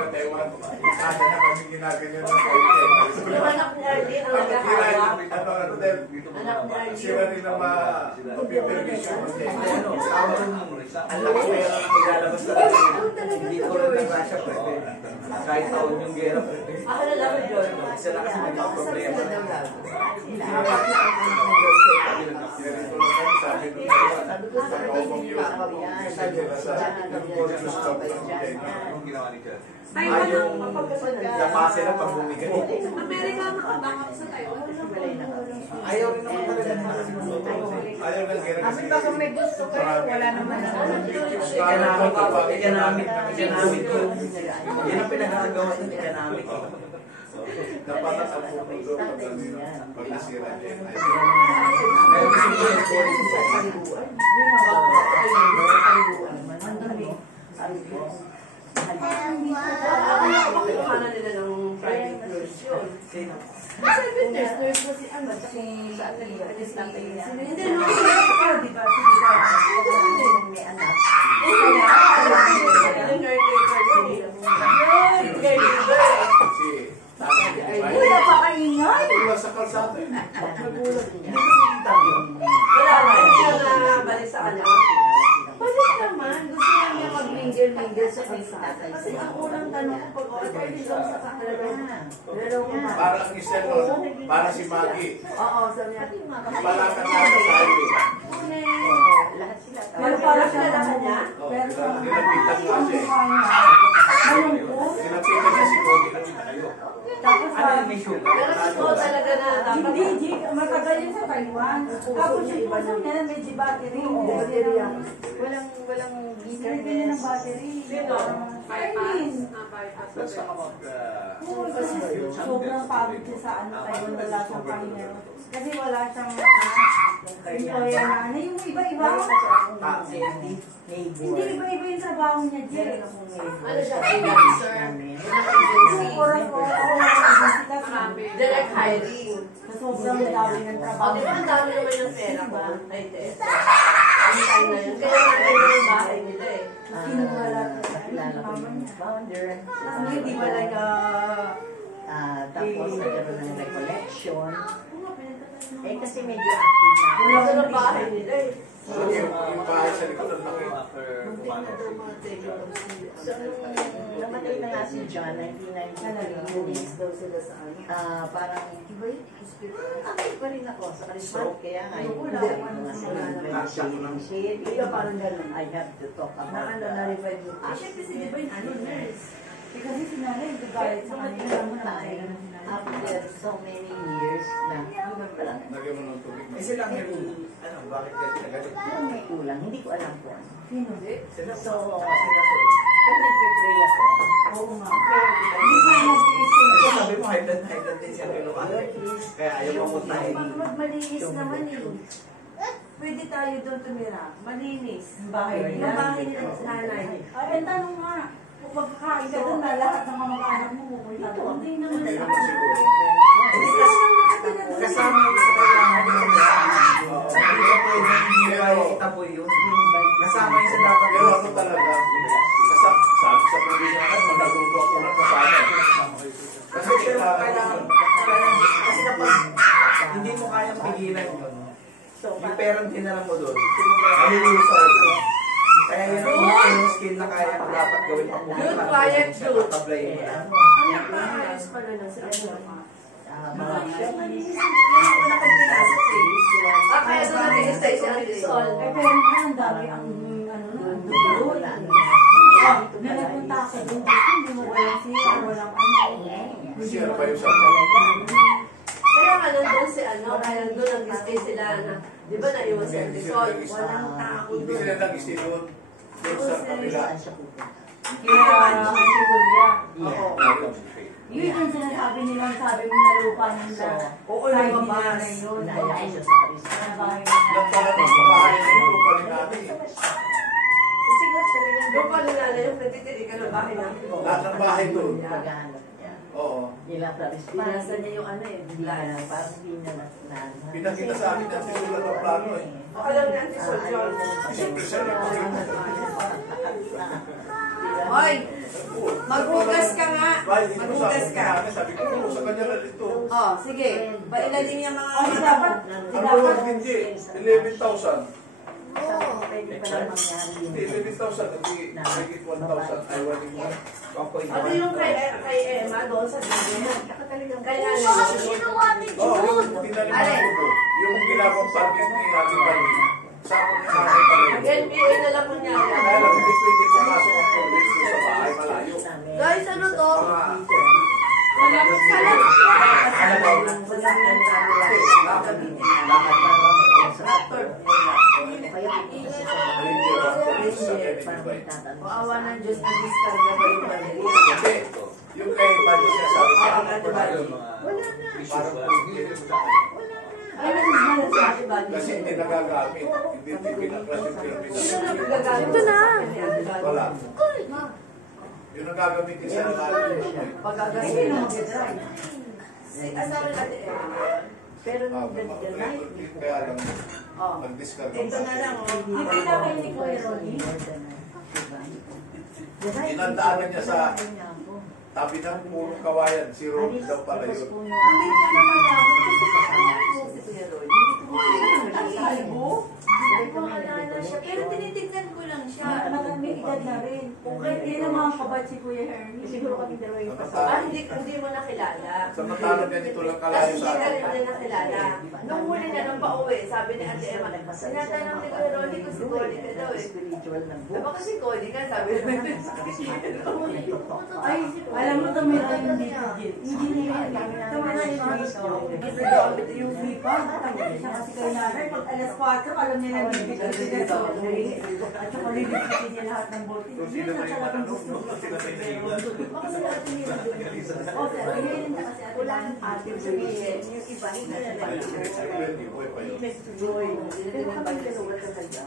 Taiwan, kada na kami ginaganyan ng Taiwan. Yung anak ni Arlene ang nagkakawa. Ano, dahil sila rin na ma-permission. Ano, ang lakas na yun ang ilalabas na rin. Hindi ko rin ng Russia pwede. Kahit taon yung gera pwede. Ako na lang yun. Isa na kasi naging problema. Sabi ko Taiwan, nakaubang yun. Kasi nila sa Gorgeous Club. Taiwan ang mapagkasunod. Napase na pag bumigay. Amerika ang nakabakap sa Taiwan. Ayaw rin naman talaga na Ayaw lang gera kasi. Baka may gusto kayo, wala naman na. Economic yun. Yan ang pinagagawa ng economic. Dapat ang pupundo pag nasira din. Kaya gusto ko yung policy sa Pakiluhanan nila ng private nurse yun. Sino? Private nurse mo si ano, si alis natin niya. Hindi, no, di ba? may anak. Yung caretaker yun eh. Yung caregiver eh. Kasi, Uy, napakaingay! wala sa kalsada. Wala na, hindi na nabalik sa kanya. Balik naman, gusto lang niya mag-mingle-mingle sa kalsada. Kasi ang unang tanong ko pag pwede daw sa kanila. Pero kung Para ang isa nun, para si Maggie. oo, sabi niya, Malakad na sa highway. Lahat sila. pero para siya lang niya. Pero Nilapitan mo kasi. malungkot. Nilapitan niya si Cody na tayo. Tapos Ano yung may sugar? Pero totoo talaga na dapat hindi, matagal yun sa Taiwan. Tapos yung puso niya, may battery. Walang Walang Sinigyan niya ng battery. Let's talk about Oo, kasi sobrang pagod siya sa ano tayo, wala siyang pahinga. Kasi wala siyang employer na ano, yung iba-iba. Hindi iba-iba yung trabaho niya, Jay. Ano siya, freelancer? Yung oras-oras ako lang busy kasi. Direct hiring. Sa sobrang dami ng O, trabaho. di ba ang dami naman yung pera ko? Ay, Tess. Ang time na yun. Kaya maganda yung bahay nila eh. Kinuwala Nakilala ko yung founder. Hindi ba Tapos nagkaroon ng recollection. Eh kasi medyo active na ako. Wala ka ng bahay nila eh. yung bahay sa likod ng laki. So, nung namatay na nga si John, 1993, daw sila sa ano? parang active pa rin ako sa stroke. Kaya nga, yung Wala, mga shading. Iba parang ganun. I have to talk Na about ano, na-revive mo. Eh, syempre si Diba yung ano, nurse. Eh, kasi si nanay, hindi galit sa kanila. Alam mo na kaya time naman si nanay. after so many years na parang Lagyan mo ng tubig. Eh sila yung, ano, bakit kasi nagalit? parang may kulang. Hindi ko alam po. Sino? Sila So, sila pag nagpipray ako, Oo nga. Hindi pa nag-iisip. Kasi sabi mo, high blood din siya kinuha. Kaya ayaw mo puntahin. Pag malinis naman eh. Pwede tayo doon tumira. Malinis. Yung bahay Yung nila. bahay nila sa nanay. Ay, ang tanong nga, kung magkakain ka doon na lahat ng mga anak mo pupunta doon. Hindi naman Hindi sa naman siguro. Kasama mo sa kailangan mo. Hindi ka pwedeng hindi kayo itaboy yun. Kasama yun sa dapat. Pero ano talaga, sabi sa provisional, magaguluto ako lang kasama. Kasi kailangan, kasi kapag hindi mo kayang pigilan yun, yung parang dinala mo doon, malulusaw doon. Kaya yan ang skill na kaya mo dapat gawin pag Good, quiet, good. Tablay mo yan. Ang nagpaayos pala na sa ano. Wala kang pinasok eh. Ah, kaya doon nag-i-stay si Ate Sol. Eh, pero nga, ang dami ang ano nun, doon. Na nagpunta ako doon, hindi mo walang siya, walang ano. Siya pa yung sa Kaya nga nandun si ano, kaya doon nag-stay sila na, di ba naiwan si Ate Sol? Walang tao Hindi doon. sila nag-stay doon sa kabila. saan siya pupunta? Kaya, si Julia. Yeah. Yun yung sinasabi nilang sabi mo na lupa nila. Oo, Side lumabas. nila na yun. Naalala siya sa Paris. Na bahay nila. Nagtanong sa bahay na yun, lupa rin natin. Kasi nga talaga, doon pa rin nila yung nagtitirikan ng bahay namin. Lahat ng bahay doon. Paghahanap niya. Oo. Nila Paris. Binasa niya yung ano eh, Hindi na, parang hindi na Pinakita sa akin ang sinulat ng plano eh. Alam ni Ate Sol yun. Siyempre siya rin. Hoy! Maghugas ka nga! Maghugas ka! Sabi ko, sa kanya na dito. Oh, sige. Pailalim yung mga Ay, dapat, Ano lang hindi? 11,000. Pwede pa lang mangyari yun. Hindi, 11,000. Hindi, higit 1,000. Ay, 1,000. Ano yung kay Emma doon sa video? Kaya Bakit ginawa ni Oo, June? yung tinaliman ko. Yung ginawang parking ni Ate Barbie. Sakot na sa akin pala yun. NPA na lang kunya. Kaya lang, hindi pwede pumasok ang police sa bahay malayo. Guys, ano to? Mga Maawa ng Diyos na diskarga ba yung baterya? Hindi. Yung kay Buddy siya sabi niya, Oo, Ate Buddy. parang Ay, nagsisimula sa Ate Buddy. kasi hindi nagagamit. Hindi pinaklas yung Sino na pinaklas. gagamit? Ito na! Wala. Yung nagagamit yung sa Pagkagastos Sino na. mag-drive? Si asawa ni Ate Emma. Pero nung the night before, Kaya lang, Oh. nag-discard Ito na lang, oh. Nakita kayo ni Kuya Ronnie? Inandaanan niya sa tabi ng purong kawayan. Si Rob daw pala yun. Hindi ka naman namin kasi kasama mo si Kuya Roy. Hindi ko nagsasalbo. Naalala siya, pero tinitignan ko lang siya. May edad na rin. Okay, hindi na mga kabad si Kuya Hermie. siguro kami dalawa yung Ah, hindi mo nakilala. Sa matalang ganito lang kalayo Kasi sa hindi ka akin. rin niya nakilala. Nung huli niya, nung pauwi, sabi ni Ate Emma, tinatanong ni Kuya Ronnie kung si Cody ka daw eh. spiritual ng Eh, baka si Cody ka, sabi ni sa karismatic. Ay, alam mo, tumira yung dito, Jill. Engineer yan. Tumira yung dito. Nagkagamit yung FIPA. Tanggal siya kasi kay nanay. Pag alas 4, alam niya na bibigyan sila sa at saka lilipitin niya lahat ng bote. Yun na talagang gusto ko. Baka sila tumira doon. O, sir, ganyan na kasi ulan. Atin sabihin, yung iba, hindi na lang. Pero kami dalawa talaga.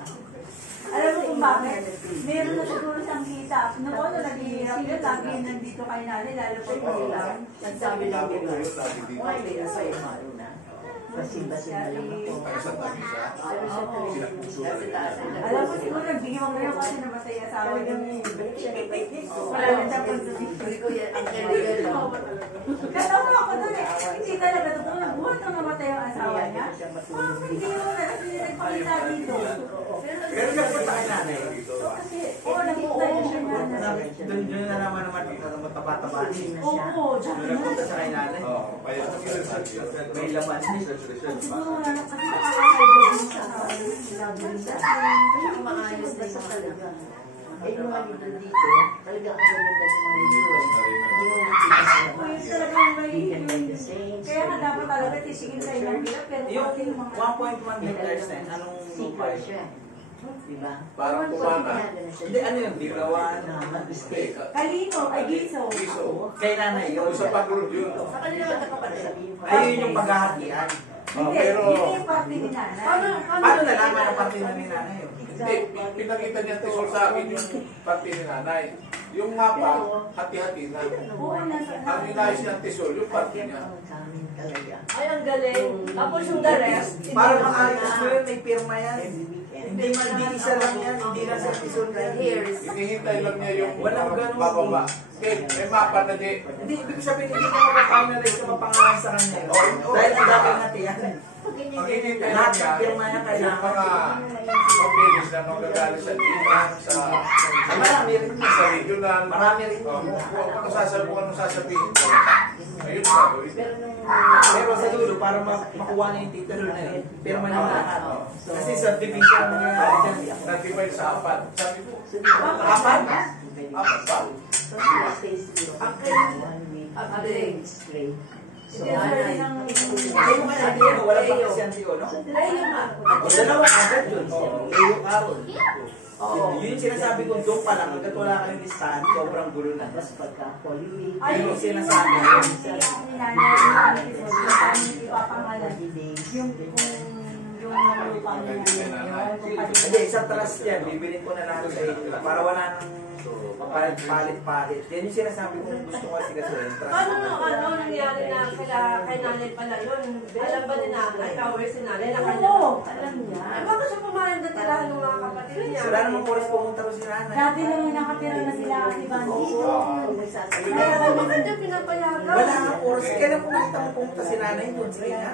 Alam mo kung bakit? Meron na siguro siyang kita. Noon na naghihirap yun, lagi nandito kay nanay, lalo pa yung lang. Nagsabi lang din na, why may asay na? Kasi ba sila lang ako? Alam mo siguro, nagbigyan mo ngayon kasi namatay asawa niya. Wala na siya pagsasabi ko yan. Katawa ako doon eh. Hindi talaga totoo. Buhat ang namatay ang asawa niya. Hindi mo na kasi nagpakita dito. Pero nagpunta kay nanay. Oo, nakita niya siya nanay. Doon na naman mataba-taba. Oo, tsaka Doon nagpunta sa kay nanay. May laman. siguro wala na kasi nakakaiba din sa Kaya maayos na sa talaga. Eh, yung mga dito, talaga ang ganda ng mga dito. Yung talagang may... Kaya nga dapat talaga tisigil sa ilang hirap. Pero Yung pati yung mga... 1.1 meters na yun, anong lupa Secret yun? siya. Diba? Parang kumana. Hindi, ano yun? Bigawan. Mag-mistake. Kalino, ay giso. Kay nanay, yung Sa pagulog yun. Sa kanila magkakapatid. ayun yung paghahatian. Hindi, pero hindi yung party ni nanay. Paano nalaman ang parte na ni nanay yun? hindi, pinakita niya tisol sa akin yung pati ni nanay. Yung mapa, hati-hati na. Oo, nasa... Ang inayos niyang tisol, yung pati niya. Ay, ang galing. Tapos yung the rest, Para maayos mo yun, may pirma yan. Hindi isa lang yan, hindi na sa episode na yan. Hinihintay lang niya yung Walang ganun. bababa. Okay, may mapa na di. Hindi, ibig sabihin, hindi ka makapangalan sa mapangalan sa kanya. Dahil ang dami natin yan. Ang hinihintay lang Lahat niya, ng pirma niya yung kailangan. mga papilis na nung gagali sa Diman, sa Marami rin. sa regional. Marami rin. Kung ano sasabihin ko. Ayun na gawin. Pero sa dulo, para makuha na yung titulo na yun, pirma niya lahat. Kasi sa division na Nag-divide sa apat. Sabi ko, apat? apat ba? So, Ay, yung kaya Diego, wala pa kasi ang Diego, no? O, dalawa agad yun. Leo Carol. Yun yung sinasabi ko, doon pa lang, hanggat wala kayong listahan, sobrang gulo na. tapos pagka-Holy Week, Ay, Yung yung sinasabi ni yun. nanay, yung ipapangalan. Yung mga lupa niya. Hindi, isang trust yan, bibilin ko na lahat sa inyo. Para wala nang palit-palit. Yan yung sinasabi ko gusto ko kasi trust. ano nangyari na kay nanay pala yun? Alam ba ni nanay? Aware si nanay na kanya? Oo, alam niya. Ay, bakit siya pumayag na tirahan ng mga kapatid niya? Wala namang oras pumunta ko si nanay. Dati naman nakatira na sila kasi Bandi. Kaya bakit niya pinapayagan? Wala nga oras. Kailan pumunta mo pumunta si nanay doon? Sige na.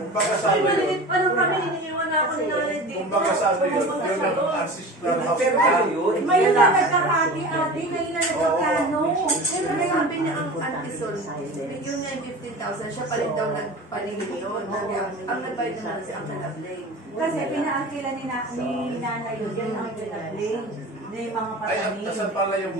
Kumbaga sa Ay, ano yun. maliit pa lang kami, iniiwan na ako ni nanay dito. Kumbaga sa ano yun. Yun ang ancestral house. Pero ano yun? Ngayon na nagkakati-ati, ngayon na nagkaplano. Pero sabi niya ang antisol, bigyan niya yung 15,000, siya pa rin daw nagpalingi yun. Ang nagbayad naman si Uncle Ablay. Kasi pinaangkila ni nanay yun, yan ang pinabling. Na yung mga Ay, patanin. tasan pala yung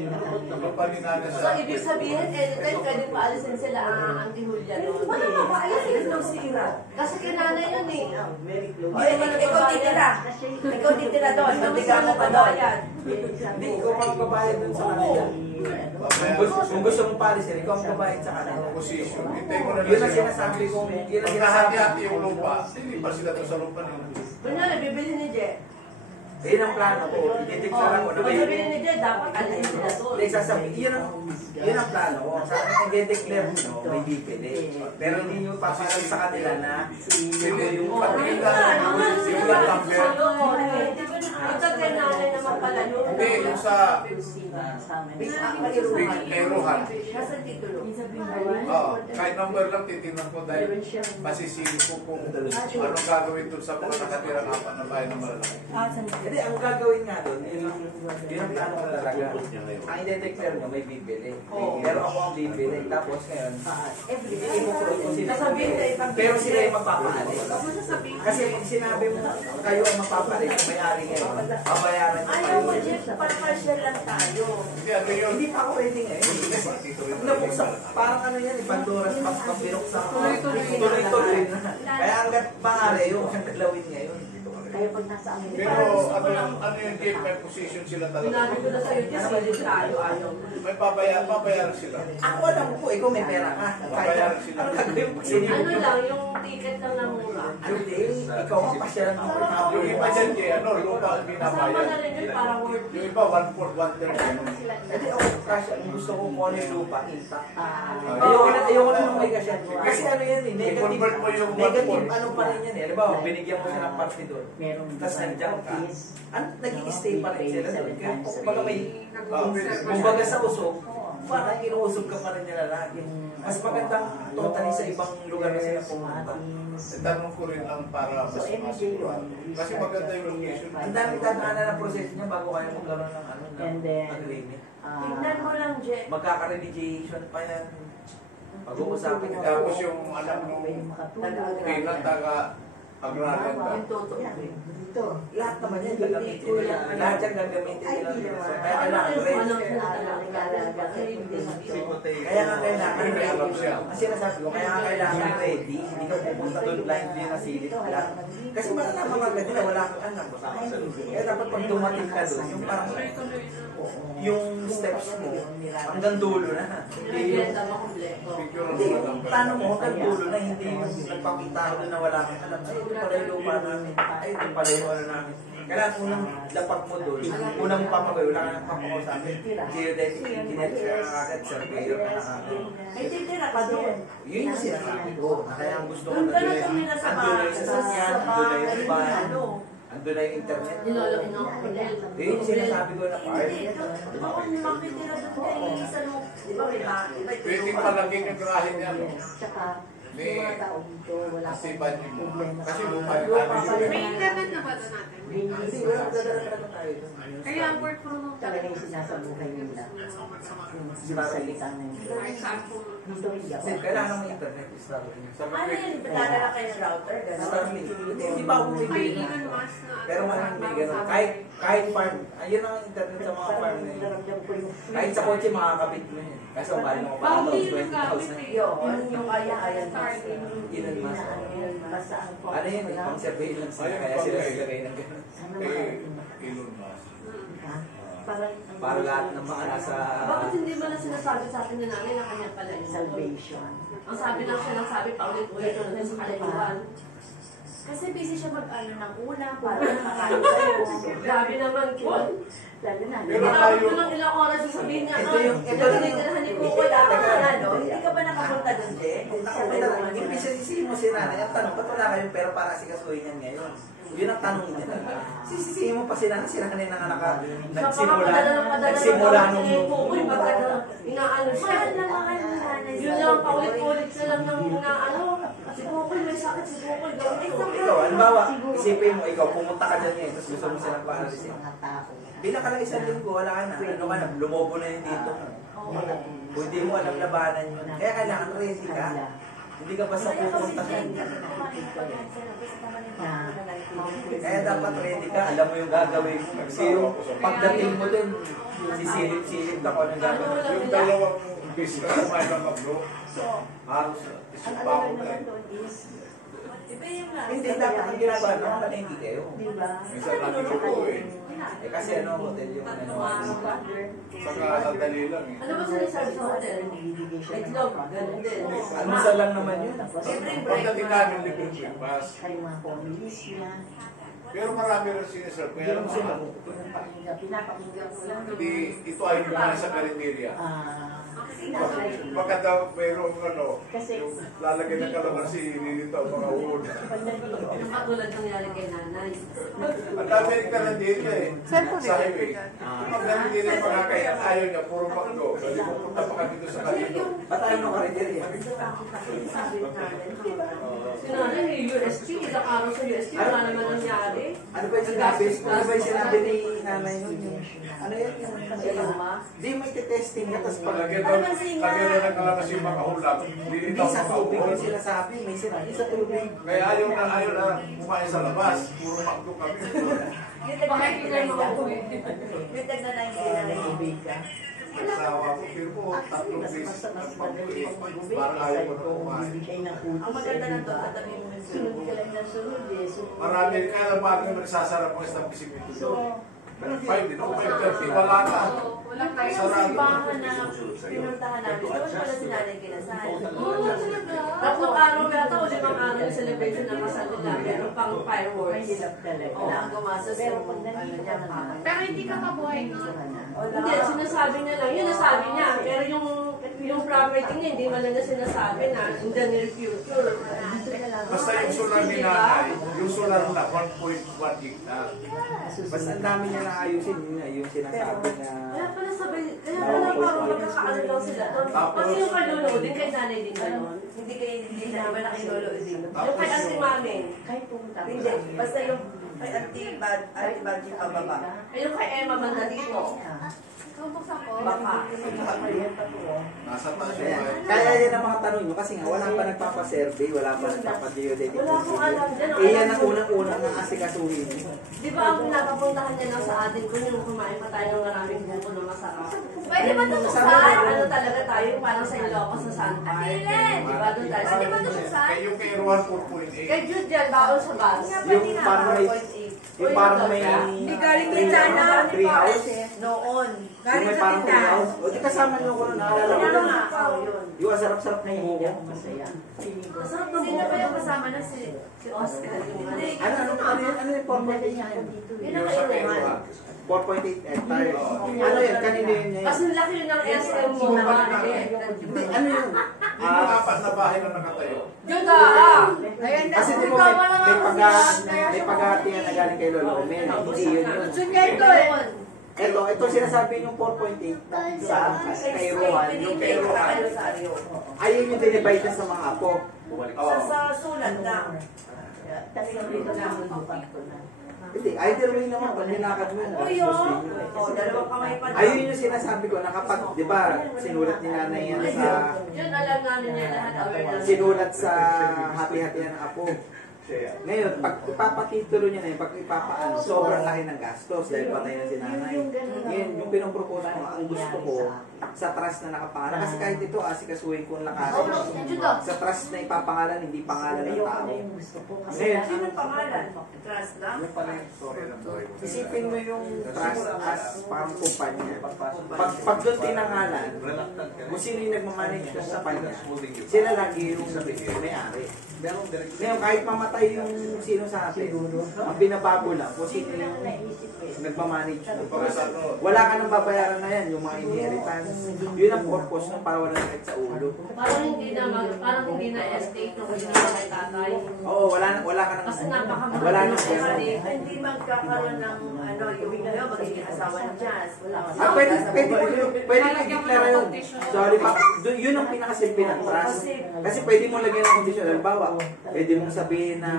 palinada So, sa... ibig sabihin, anytime pwede paalisin sila ang Auntie Julia noon. Wala pa ba? Ayun yung sira. Kasi kinanay yun eh. very close. Ay, ikaw titira. Ikaw titira doon. Nandigan mo pa doon. Hindi, ikaw ang babayad dun sa kanila. Kung gusto mong palisin, ikaw ang babayad sa kanila. Position. Hintay mo na Yun ang lang sinasabi ko. Yun ang Pag sinasabi nahati-hati yung lupa, hindi pa sila doon sa lupa nila. Kunyari, bibili ni Je. Yun ang plano ko. Idideklara ko na Pag may... sabihin ni Je, dapat alisin sila doon. Hindi, sasabihin. Yun ang plano ko. Sa akin, i-declare nyo, may bibili. Pero hindi nyo paparal sa kanila na Hindi, yung yung pagkakita pagkakita na yung number. Ito kay nanay naman pala yun. Hindi, yung sa Kairuhan. Nasa titulo. Oo, kahit number lang titingnan ko dahil masisili ko kung anong gagawin doon sa mga nakatirang apat na bahay na malalaki. Hindi, ang gagawin nga doon, yun ang plano ko talaga. Ang i-declare nyo, may bibili. Pero ako ang bibili. Tapos ngayon, i-procure ko sila. Pero sila yung magpapaalis. Kasi sinabi mo, kayo ang magpapalit, may-ari ngayon. Babayaran niyo Ayaw mo, pa yun. Jeff, para partial lang tayo. Hindi, ano yun? Hindi pa ako ready ngayon. Pag nabuksan, parang ano yan, Pandora's box pag binuksan ko. Tuloy-tuloy na. Kaya hanggat pangalan yung galawin ngayon. Kaya pag nasa amin, Pero ano yung game, may position sila Sinabi talaga. ko na sa'yo, Jess, tayo, ayaw. May babayaran sila. Ako alam ko, ikaw may pera ka. Babayaran sila. Ano gagawin mo sila? Ano lang, yung ticket lang na mura. Hindi, ikaw ang pasyalan ng pinapawin. Yung iba dyan kay ano, lupa ang Kasama binabayad. na rin yun para worth Yung it. iba, 1/4, 1/3. Hindi ako kasya, gusto ko kung ano yung lupa, intact. Ah. Ayoko na may kasya. Kasi ano yan eh, negative, I-convert mo yung negative 1/4. ano pa rin yan eh. Halimbawa, binigyan mo siya ng parte doon. meron Tapos nandiyan ka. Nag-i-stay pa rin sila doon. Kaya kumbaga may, Ah, kumbaga sa usok, parang inuusog ka pa rin nila lagi. Mas magandang totally sa ibang lugar na sila pumunta. Tanong ko rin lang para mas masiguran. Kasi maganda yung location. Ang dami dadaanan ng proseso niya bago kayo magkaroon ng ano, And ng then, agreement. Tingnan mo lang, Jeff. Magkaka-remediation pa yan. Pag-uusapin ka. Tapos yung anak nung Tina, taga-agrarian ka. Yung totoo. dito. Lahat naman yan gagamitin nila. Lahat yan gagamitin nila. Kaya kailangan ready. Kaya nga kailangan May alam ready. siya. Ang sinasabi ko, kaya nga kailangan ready. Hindi ka pupunta doon blind din na silip lang. Kasi malalaman ka agad nila, wala kang anak. Kaya dapat pag dumating ka doon, yung parang yung steps mo hanggang dulo na. Hindi yung Kompleto mo, kompleto. Picture hindi mo yung lang. plano mo hanggang dulo na hindi yung nagpakita ko na wala kang alam. Ay, ito pala yung lupa namin. Ay, ito pala yung ano namin. Kailangan unang lapag mo doon. Unang papagay, wala ka nang papakausapin. Geodetic engineer ka na agad, surveyor ka na agad. May titira ka doon. Yun yung sinasabi ko. Na kaya ang gusto ko Doon na ka na doon tumira sa andun na yung sasakyan, andun na yung bahay, ano. andun na yung internet. Nilolaki na ako. Yun yung sinasabi ko na Hindi, di ba kung makitira doon kay sa loob, di ba may ba? Pwede palaging yung garahe niya. no? Tsaka, Hindi. yung mga tao dito, wala Kasi akong ban yung problema. kasi lupa yung namin yun. May internet na ba doon natin? Hindi, wala dadala tayo doon. Kaya ang work from home Talaga yung sinasabuhay nila. Yung sinasalita na yun. For example, Dito hindi ako. Kasi kailangan mo internet, Starlink. Ano yun? Dadala kayo ng router? Gano'n? Starlink. Hindi ba ako may bumibili Elon na? Musk na Pero may ganun. Kahit farm, ayun ang internet sa mga farm na yun. Kahit sa kotse makakabit mo yun. Kasi ang mahal mo pa Bakit daw, yun ang gamit 20,000. eh? Yun, yung kaya-kaya Starting. Elon Musk. Basta ang Ano yun, pang surveillance na kaya sila silagay ng ganun. Eh, Elon Musk. Para lahat ng mga nasa... Bakit hindi mo na sinasabi sa akin na nanay na kanya pala yung salvation. Ang sabi lang siya ng sabi, paulit-ulit na lang sa kalikuan. Kasi busy siya mag-ano ng ulam para makakain kayo. Grabe naman, Kwan. Lalo na. Pero Marami tayo- ko lang ilang oras sasabihin niya, Ito yung- ito yung- tinitirahan ni Kuko Wala ka lang. ano? Hindi ka ba nakapunta doon, Je? Nakapunta na, imbis na sisihin mo si nanay, ang tanong, ba't wala kayong pera para sikasuhin yan ngayon? Yun ang tanong niya. Sisisihin mo pa si nanay na nagsimula nung... Kukoy, pagka inaano siya. Mahal na mahal ni nanay. Yun lang, paulit-ulit na lang ng inaano. Si Kukoy, may sakit si Kukoy. Ganito. Ikaw, halimbawa, isipin mo, ikaw, pumunta ka dyan ngayon, tapos gusto mo silang paalisin. Mga tao. Bilang ka lang isang linggo, wala ka na. Ano ka na, lumobo na yun dito. Kung hindi mo alam labanan yun. Kaya kailangan ready ka. Hindi ka basta pupunta ka. Kaya dapat ready ka, alam mo yung gagawin mo. Kasi yung pagdating mo dun, sisilip-silip ka kung anong gagawin. Yung dalawang business na may maglo, halos isang Ang pa alam ako mo na naman eh. doon is, Hindi, dapat ang ginagawa, nakamalengke kayo. di ba? Minsan nakikita ko eh. Eh kasi ano, hotel yung ano. Saka sandali lang eh. Ano ba sinasabi sa hotel? Itlog, ganun din. Almusal lang naman yun. Pagdating namin libre breakfast, Kayong mga families niya. pero marami rin siniserve. Kaya Hindi mo sila naman, Pinapakinggan ko lang. hindi, ito ay yung mga sa Carinderia. Baka daw mayroong ano, Kasi, lalagay ng kalamansi nilito ang mga uod. pag nandito, Yung katulad nangyari kay nanay. Ang dami rin Carinderia eh. Sa highway. Ang dami din yung mga kaya ayaw niya, puro makdo. Kasi pupunta pa kami doon sa kanito. Ba't ayaw mo karinderya? Si nanay, may USP, ilang araw sa USP, wala naman nangyari. Ano ba yung sinabi? Ano ba yung sinabi ni nanay nun? Ano yan? Hindi mo iti-testing ka, tapos pag... Lagyan daw ng kalamansi makahulap. Hindi Nilitaw sa tubig yung makahulap. sinasabi, may sinabi sa tubig. Kaya ayaw na kumain sa labas. Puro makdo kami. Bakit hindi na makauwi? Yung tagna-99. Nagsawa ko, pero po, tatlong beses ng pag-uwi. Parang ayaw ko na kumain. Ang maganda na to, katabi mo yung Sunod ka lang na sunod eh. Marami kaya bago nagsasarap ang establishment doon. 5 din ako, 5:30, wala na. Walang tayo. Yung simbahan na pinuntahan namin, doon pala si nanay kinasal. Tatlong araw yata o 5 araw yung celebration ng kasal nila. Meron pang fireworks. Mahirap talaga. Wala ang gumastos Pero yung pag nandito ka na, Pero hindi ka mabuhay na. Hindi, sinasabi niya lang. Yun nasabi niya. Pero yung property niya, hindi man lang na sinasabi na in the near future. Basta yung solar ni nanay, yung solar na 1.1 hectare. Basta ang dami niya naayusin, yun nga, yung sinasabi na... Kaya pala sabi, kaya pala parang magkakaano lang sila doon. Kasi yung kay Lolo, din kay nanay din gano'n. hindi na iba na kay Lolo din. Yung kay Ate Mami. kahit pumunta Hindi, basta yung kay Auntie Badji pababa. Yung kay Emma banda dito. Buksan ko. Baka. Nasa taas yung Ayan. bahay. Kaya yan ang mga tanong nyo kasi nga wala pa nagpapasurvey, wala pa nagpapageodetic. Wala akong alam dyan. Eh yan ang unang-unang ng asikasuhin. Di ba ang pinapapuntahan niya lang sa atin kung yung kumain pa tayo ng maraming buko na masarap. Pwede ba ito Saan? buksan? Ano talaga tayo, parang sa Ilocos sa San Park. Di ba doon tayo? Pwede ba ito buksan? Kaya yung kay Ruan 4.8. Kay Jude yan, baon sa bus. Yung parang may... Yung parang may... Hindi galing din sana. Tree house. Noon. Yung may parang tree house. O di kasama nyo ko nung naalala ko. Ano nga? Yung sarap-sarap ng buko. masaya. Feeling ko. Masarap ng Sino ba buko. yung kasama na si Oscar. Ano yung 4.8 niya? Yun ang Yung sa kay kainuman. Ruan. 4.8 hectare. Ano yun? Kanina yun niya. Kasi laki yun ng SM mo naman. Hindi, ano yun? Yung mga apat na bahay na nakatayo. Yun ah! Kasi di ba may paghahatian na galing kay Lolo Mel. Hindi yun yun. Ito sinasabi yung 4.8 sa kay Rohan. Yung kay Rohan. Ayun yung dinivide na sa mga apo. Sa sulat lang. Talagang dito na bukas ko na. Hindi, either way naman, pag ninakad mo yun. O yun. O, dalawang kamay pa daw. Ayun yung sinasabi ko, na kapag, di ba, sinulat ni nanay yan sa, Yun alam namin yan lahat. Aware namin. sinulat sa hati-hatian ng apo. Ngayon, pag ipapatitulo niya na yun, pag ipapaano, sobrang laki ng gastos dahil patay na si nanay. Ngayon, yung pinopropose ko, ang gusto ko, sa trust na nakapara. Kasi kahit ito, asikasuhin ko ang lakarin. Sa trust na ipapangalan, hindi pangalan ng Ayoko tao. na yung gusto ko. Kasi Ngayon, Sino pangalan? Trust lang? Yung pala yung story ng buhay mo. isipin mo yung trust as parang kumpanya. Pag doon tinangalan, kung sino yung nagmamanage ng kumpanya, sila lagi yung may-ari. Ngayon, kahit mamatay yung sino sa atin, ang binabago lang kung sino yung nagmamanage ng trust. Wala ka nang babayaran na yan, yung mga inheritance. Yun ang purpose ng para walang sakit sa ulo. Parang hindi na estate nung ginawa kay tatay. Oo, wala ka nang... Kasi napakamahal. Wala nang Hindi magkakaroon ng ano, yung magiging asawa ng jazz. Wala. pwede i-declare yun. Sorry pa, yun ang pinakasimple ng trust. Kasi pwede mo lagyan ng kondisyon. Halimbawa, pwede mong sabihin na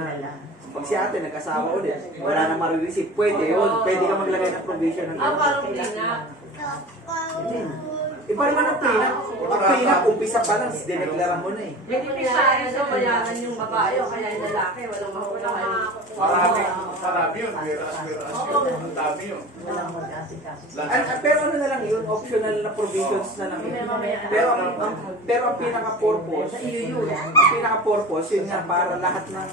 pag si ate nag-asawa ulit, wala na marireceive. Pwede yun. Pwede ka maglagay ng provision ng Parang hindi na. Iba naman ang prenup. Ang prenup, umpisa pa lang, dineklara mo na eh. Hindi siya mayaman yung babae o kaya yung lalaki. Walang mahula. Marami yun. Meras. Ang dami yun. walang mag-asikaso. Pero ano na lang yun, optional na provisions na lang yun. Pero ang pinaka-purpose, yun nga para lahat ng...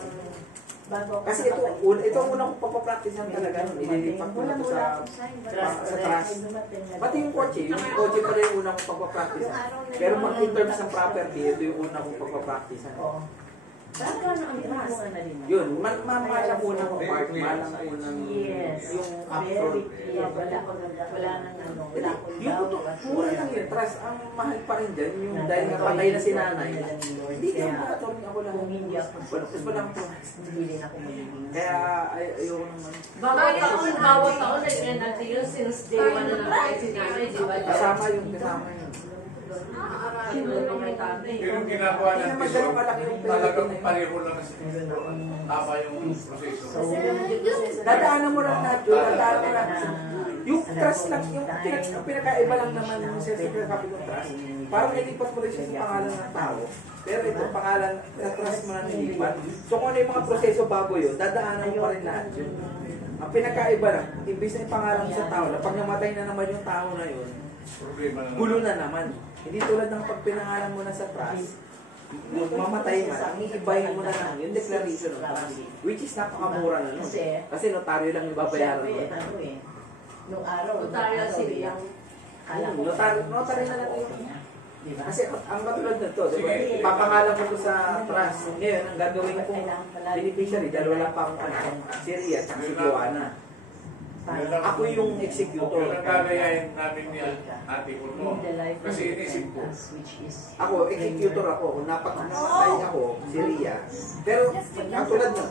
Kasi ito ang unang kong papapracticean talaga nun. Ililipat ko na ito sa trust. Pati yung kotse pa rin yung unang kong papapracticean. Pero pag in terms ng property, ito yung unang kong papapracticean. Yun, malang unang part, malang unang yung upfront. Wala nang ano, wala akong Yung ito, mura lang yun. Trust, ang mahal pa rin dyan, yung dahil nga patay na si nanay. Hindi ka makatawin ako lang. Kung hindi ako Wala akong hindi rin ako magiging. Kaya ayoko naman. Bawat taon nag-NLT yun since day 1 na naman si nanay, di ba? Kasama yun. Sino yung may tatay? Yung ginagawa Hindi ng naman ganun kalaki yung talagang pera. pareho lang kasi tama yung proseso. Dadaanan mo lang lahat yun. Dadaanan mo lang. Yung trust lang, yung pinakaiba lang naman yung certificate copy ng trust. Parang nilipat mo rin siya sa pangalan ng tao. Pero ito pangalan, na trust mo na nilipat. So kung ano yung mga proseso bago yun, dadaanan mo pa rin lahat yun. Ang pinakaiba lang, imbis na ipangalan mo sa tao, na pag namatay na naman yung tao na yun, Problema na gulo na naman. Hindi tulad ng pag pinangalan mo na sa trust, mamatay man, ang iibahin mo na lang yung declaration of trust, which is napakamura na nun. Kasi notaryo lang yung babayaran mo. Ano eh, nung araw, Notarial seal lang. Notaryo na lang yun. Diba? Kasi ang matulad na to, di ba? Ipapangalan mo to sa trust. Ngayon, ang gagawin kong beneficiary, dalawa lang pa akong si Ria at si Joanna. Ako yung executor. Yun ang gagayahin namin ni Ate Uno. Kasi inisip ko, Ako, executor ako. Kung napamatay ako, si Ria. Pero, ang tulad na,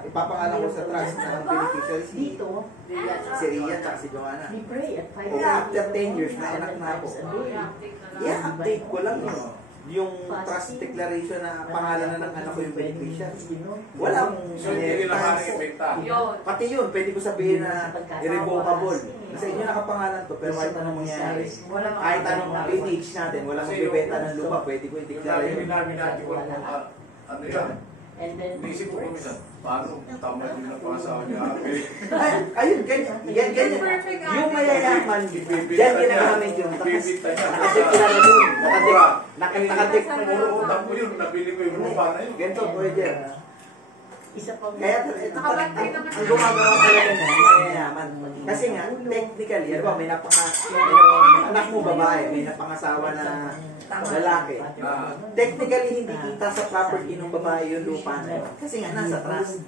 ipapangalan ko sa trust na ang beneficiary si Ria at si Joanna. O after 10 years, na anak na ako. I-update ko lang yung trust declaration na pangalan na ng anak ko yung beneficiary. Wala mong so hindi nila maaaring ibenta. Yun. Pati yun, pwede ko sabihin na irrevocable. Sa inyo nakapangalan to, pero kahit anong mangyari, kahit anong lineage natin, walang magbibenta ng lupa, pwede ko Yung i-declare namin yun. namin Ate Uno, ano yan? And then, Inisip ko minsan, paano tama din na pangasawa ni Ate? Ayun, ganyan. Yung mayayaman, dyan ginagamit yung trust. Bibita niya. Nakadeklara nun. Nakadik. Puro utang mo yun, nabili ko yung lupa na yun. Ganito, pwede. isa pang Kaya ang gumagawa talaga na mayayaman. Kasi nga, technically, ano ba, may anak mo babae, may napangasawa na lalaki. Technically, hindi kita sa property ng babae yung lupa na yun. Kasi nga, nasa trust.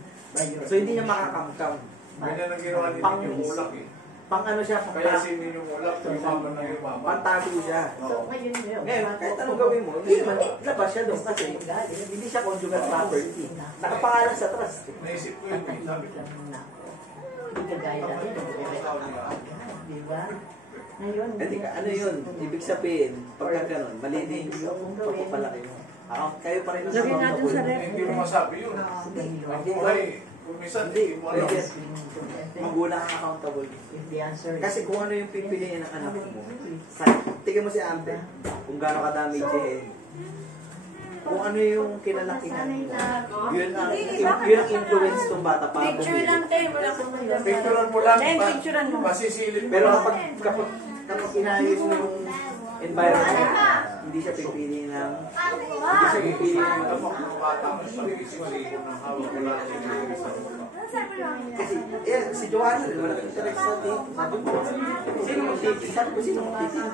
So, hindi niya makakamkam. Ganyan ang ginawa ni yung ulak eh. Pang ano siya, Kaya sinin yung ulak, yumaman ng yumaman. pantago siya. So, ngayon yun. Ngayon, kahit anong gawin mo, hindi naman, labas siya doon kasi hindi siya conjugal property. Nakapangalan sa trust. Naisip ko yun eh, sabi ko. Hindi kagaya natin. Di ba? Ngayon, Hindi ka, ano yun, ibig sabihin, pagka ganun, malinig yung pagpapalaki mo. Kayo pa rin Lagyan natin sa ref. Hindi mo masabi yun. Ang buhay, kung minsan hindi mo alam. Magulang ang accountable. if the answer is Kasi kung ano yung pipiliin ng anak mo, tingnan mo si Ante, kung gaano kadami siya kung ano yung kinalakihan mo, yun ang influence ng bata para Picture lang tayo, wala kang Picturean mo lang, Then, picturean mo. pasisilip mo Pero lang. kapag inayos mo yung environment, hindi siya pipili ng hindi siya pipili ng Alam mo, kung bata mo, pag-isip-isip ng hawak ko lang sa kasi si Joanna rin wala interest sa team. Sabi ko, sino magtitip? Sabi ko, sino magtitip?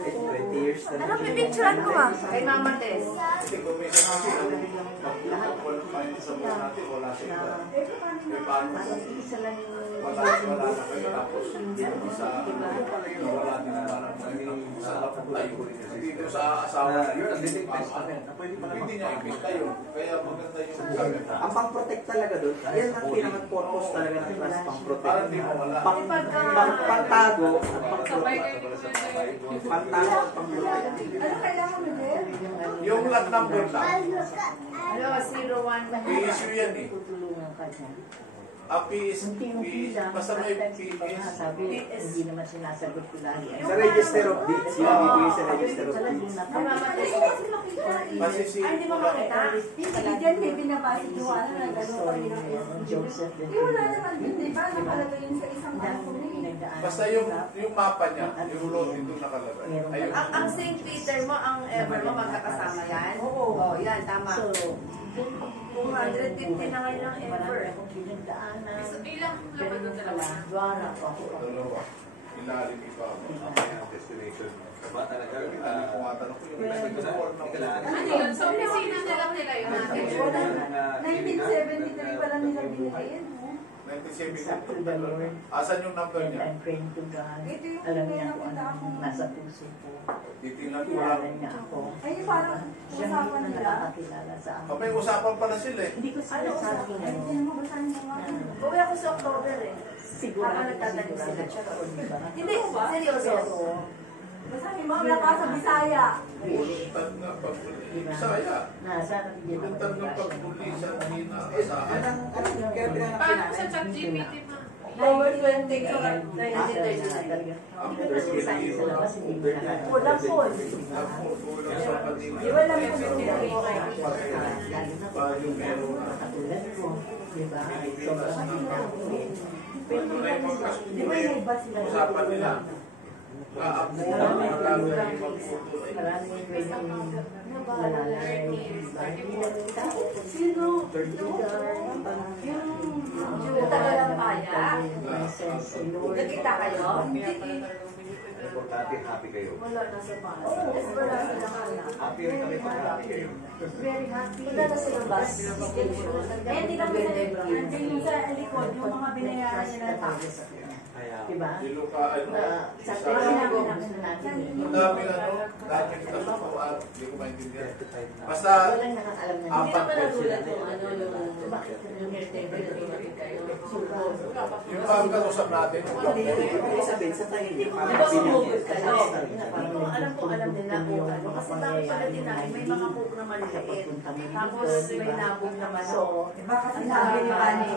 20 years na. Ano, pipicturean ko ba? Kay Mama Tess. Kasi kung minsan kasi, wala sa mga natin, wala siya. May paano isa lang yung wala na kayo tapos sa wala din na parang sa tayo dito sa asawa na yun hindi niya ibig tayo kaya maganda yung sabi Ang pang-protect talaga doon, yan ang pinaka-purpose talaga ng trust, pang-protect. parang di mo wala Pang-tago at pang-protect. Pang-tago at pang-protect. yung lot number lang Ano, 01. may issue yan eh tutulungan ka niya. ang PS basta may Sabi, hindi naman sinasagot ko lagi. Sa register of deeds, yung bibigay sa register of Talagang deeds. Mama Tess. masisi Ay, hindi mo makita. Diyan may binabasa Joanna na gano'n pa rin ang Joseph. wala naman yun, di ba? Nakalagay yun sa isang document. basta yung mapa niya yung road dito nakalagay ayun Ang St. Peter mo, ang Ever mo, magkakasama yan? Oo. Yan, tama. So, 250 na ngayon ang marami Ever. akong pinagdaanan. Ilang Pero laban ng nung dalawa? dwara ko ako. dalawa ilalim iba destination ba talaga ilalim ko nga tanong ko yung Ano yun? Sa opisina na lang nila yun natin. 1973 pa lang nila binigay yan. 1970 asan yung number And niya? I'm praying to God. Ito yung Alam niya kung nakita ano akong nasa puso ko. Titingnan ko lang. Kilala niya ako. Ay, parang Siya usapan na nila. nakakakilala sa akin. May usapan pala sila eh. Hindi ko sinasabi Ay, ano. hindi mo basahin mo nga. Uwi ako sa October eh. Sigurado Habang nagtatanim sila. sigurado di ba? Hindi, seryoso. Pero, Basahin mo, wala ka sa Bisaya. Buntag na pagbuli-Bisaya. nasa nabigyan Buntag na pagbulisan, hindi na asahan. Kaya Paano sa chat GPT ma? October 20, Hindi ko 1939. nagsasabi sa labas, hindi mo nakakita. Walang phone. Di wala po yung Lalo na kung katulad ko, di ba? Sobrang Di ba yung iba sila? Usapan nila. maraming pwedeng malalay. Sino? Yung Tagalampaya? Nakita kayo? Importante, happy kayo. Wala na sa bus. Wala sa nakala. Happy rin kami pag happy kayo. Very happy. Wala na silang bus station. Eh, hindi kami sa nandiyan yung sa likod, yung mga binayaran niya ng tax. Diba? Dilo ka, Sa sa pera natin natin. ang daming daming kasukuan, hindi ko maintindihan. Basta, Walang nakakalam na Hindi Apat naman po nagulat kung ano yung airtable na dumating kayo. yung pagkausap natin, yung Ibig sabihin sa tayo, Di ba sumugod kayo? Alam ko, alam nila kung ano. Kasi tapos pagdating namin, may mga cook na maliliit. Tapos may nabog na manok. Ang sabi ni Manny,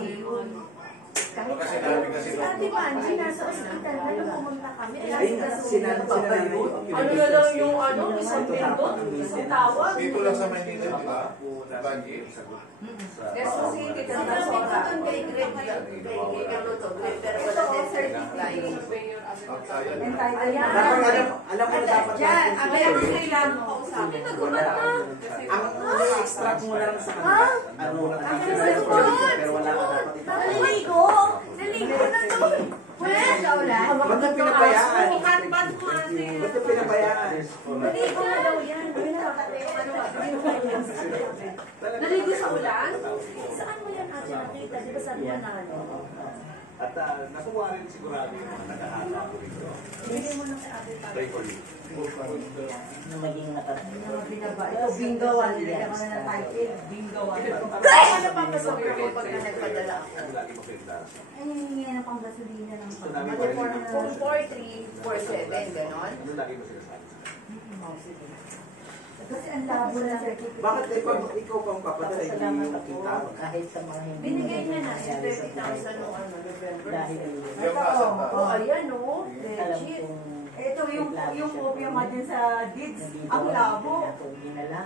kahit baka sinabi kasi si Ate Manny, nasa ospital na nung pumunta kami. Ay, Sinabi Ano na lang yung isang pindot, isang tawag. dito lang sa Manila, di ba? Banji. Kasi hindi ka Ang na sabi ko sa doon kay Greg, kay Carloto, pero wala din certified. Ayan. Alam mo na dapat Diyan, natin. ang kailangan kailangan ko kausapin. Nagulat na. Ang extract mo lang sa kanila. Ano mo lang pero wala ka dapat ito. Naliligo! Naliligo na doon! Wala sa ulan? Ba't yung pinabayaan? Ba't mo ate? Ba't yung pinabayaan? Naliligo na daw yan. Naligo sa ulan? Saan mo yan ate nakita? Di ba sabi mo na ano? At nakuha rin sigurado yung mga nag-ahala ko rito. Bigay mo na sa ate pa. Pray for you. na maging Ito, bingawan. Nilagyan ko na ng title. Bingawan. Ano pa pasok ko pag nagpadala ako? Lagi mo pinta. Ay, hindi na pang gasolina ng So, namin pa rin yung 44347, ganon? ano lagi mo sinasabi? Kasi ang labo na certificate. Bakit ikaw pang papadala hindi salamat yung ako kita? kahit sa mga hindi Binigay niya na nangyayari sa 30,000 noong ano, November. dahil Yung nasa Oh, ayan o. alam Legit. kong Ito yung kopya mo din sa deeds. nandito Ang labo. ako dinala.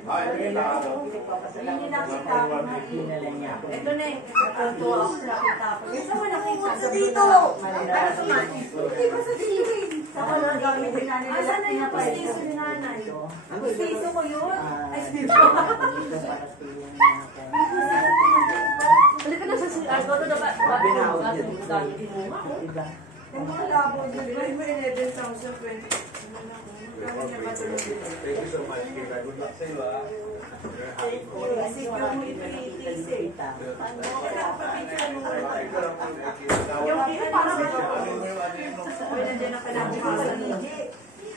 Ay, Kaya lang ako Hindi pinagpapasalamat nakita ko na eh. dinala niya ako. Ito na yung natutuwa ako sa nakita ko. Ito mo nakita sa dito. Para sa mati. Hindi ba sa dito? Saka na gamit din namin. Asan na yung pastiso ni nanay? Pastiso ko yun? Ay, Dito para tulungan niya ako. Halika na sa CR ko. Ito na ba? Binawag Bakit yan. mo dami tinunga? Diba? yung mga labo dyan. Balik mo 11,020. Thank you so much. Good luck sa iyo. Kasi yung i-pretties eh. Kaya pa-picture mo. Yung ito para sa Pwede din ang kailangan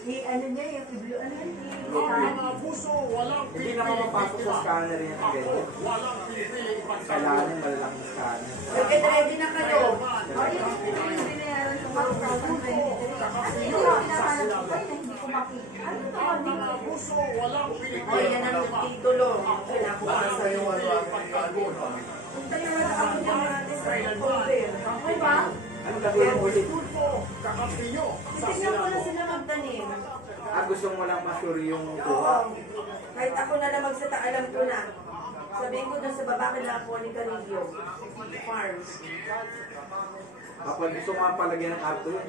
ano niya, yung i-blue, ano yun? Hindi naman mapasok sa scanner yan ang ganyan. Kailangan yung malalaking scanner. Ready na kayo. Ayun yung binayaran sa 1,023. Yung pinakalap ko ba, hindi ko makita. Ano to? O, yan ang titulo. Kailangan ko para sa iyo. Tayo na ako niya natin sa cover. Okay ba? Ano gagawin mo ulit? Titignan ko na sila magtanim. Gusto mo lang ma-sure yung kuha. Kahit ako na lang magsata, alam ko na. Sabihin ko na sa baba kailangan po ni Canillo. Farms. Kapag gusto mo nga palagyan ng ato yun,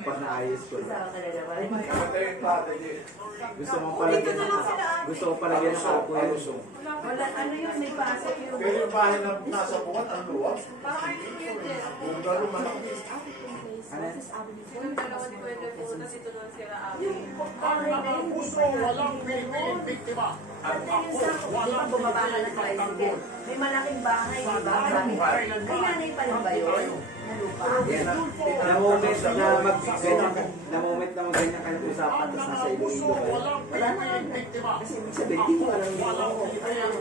pag naayos ko Isa na. ka na naman. Gusto mo palagyan ng gusto mo palagyan ng ato yun. Wala, ano yun, may pasok yung... Pero yung bahay na nasa buwan, ang luwag. Kung gano'n malaki. Ano yan? Yung dalawa ni Pwede po, tapos ito lang sila Abi. Bahay na yun, hindi pa yan. Pati yung sa, di ba bumaba ka ng tricycle? May malaking bahay, di ba? Kay nanay pa lang ba yun? Na lupa? Yan, na moment na na moment na ganyan kayo usapan tapos nasa Iloilo kayo. Wala naman. Kasi ibig sabihin, hindi ko alam yun.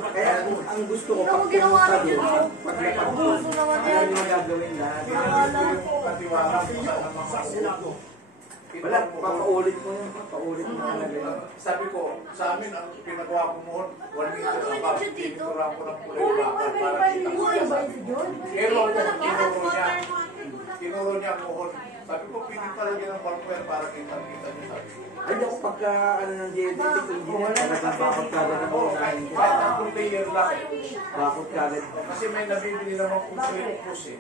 Kaya ang gusto ko, pag pumunta doon, paglapag ko, alam nyo gagawin lahat. Patiwala ko sa mga Wala, papaulit mo yun. Papaulit mo talaga yun. Sabi ko, sa amin, ang pinagawa ko mo, 1 meter na ba, pintura ko ng kulay bakal para kita ko. Pero ako, tinuro niya, tinuro niya ako. Sabi ko, pwede pala yan ang barkware para kita-kita niyo, sabi ko. Ay, ako pagka, ano ng genetic engineer, talagang bakot kagad ang unahin ko. Kahit ang layer lang. Bakot kagad. Kasi may nabibili naman kung push eh.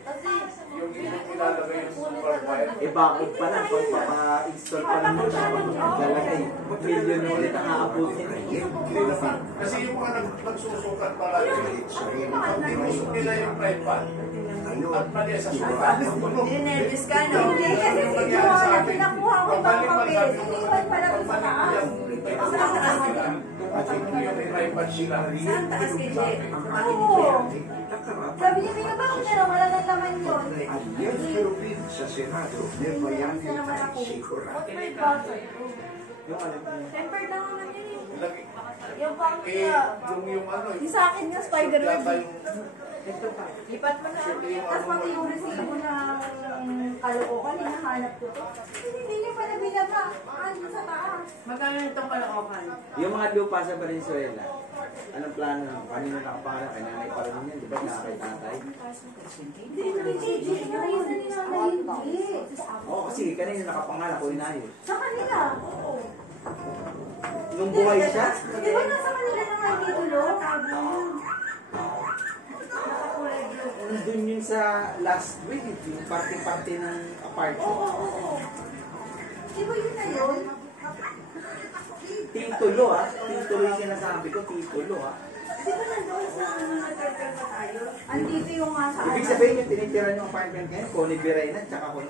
Yung ilalagay yung barkware. Eh, bakot pa lang. Pag papa-install pa lang mo, tapos maglalagay. Million na ulit ang aabutin. Kasi yung mga nagsusukat pala, tinusok nila yung fry pan. At mali sa sukat. Dinervis ka, no? Hindi, kasi Wala, pinakuha ko ibang papel. Iniwan pala ko sa taas. Yung fry pan sila. Saan taas kay Jay? Oo. Sabi niya, pinabakot niya na wala nang laman yun. Ayer pero sa Senado, may bayani tayo sigurado. What may buzzer? Yung alam mo. Temper lang naman yun eh. Yung pang yung ano. Yung sa akin nga, Spider-Man. Lipat mo na. Tapos pati yung resibo ng kalokokan, hinahanap ko to. Hindi niya pa nabilaba. Ano sa taas? Magkano itong kalokohan? Yung mga lupa sa Valenzuela, anong plano nyo? Kanino nakapangalan? Kay nanay pa rin yan, di ba? Nakakay tatay? Hindi nga isa ni nanay hindi. Oo, kasi kanino nakapangalan ko inayos. Sa kanila. Nung buhay siya, Di ba nasa kanila na nga dito, lo? nandun yun sa last week, yung party-party ng apartment. Oo. Di ba yun na yun? Titulo ah. Titulo yung sinasabi ko, titulo ah. Di ba nandoon sa nagkarkar na tayo? Andito yung nga sa Ibig sabihin yung tinitira yung apartment ngayon, Connie Birayna, tsaka ano,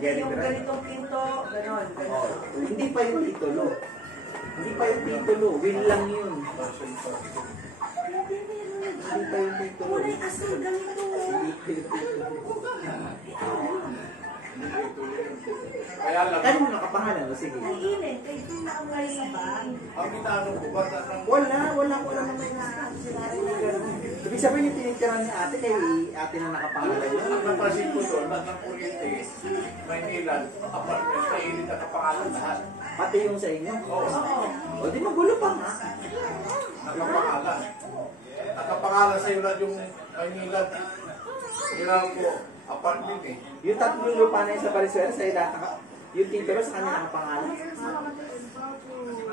Gary Yung Birayna. ganitong pinto, ganon. Oh, hindi pa yung titulo. Hindi pa yung titulo, will lang yun. Hindi pa yung titulo. Kulay kasi ganito. Hindi pa yung titulo. Kaya lang, Kanino nakapangalan o sige? Ay, init. Kay ang ginano ko ba ng Wala naman na. Ibig sabihin yung tinitira ni ate, kay ate na nakapangalan yun. ang napansin ko doon, lahat ng kuryente, Maynila, apartment, kainit na kapangalan lahat. Pati yung sa inyo. Oo, O di magulo pa nga. nakapangalan. Nakapangalan sa iyo lahat yung Maynila. Ginano ko, apartment eh. Yung tatlong lupa na yun sa Valenzuela, sa lahat yung titulo sa kanya nakapangalan.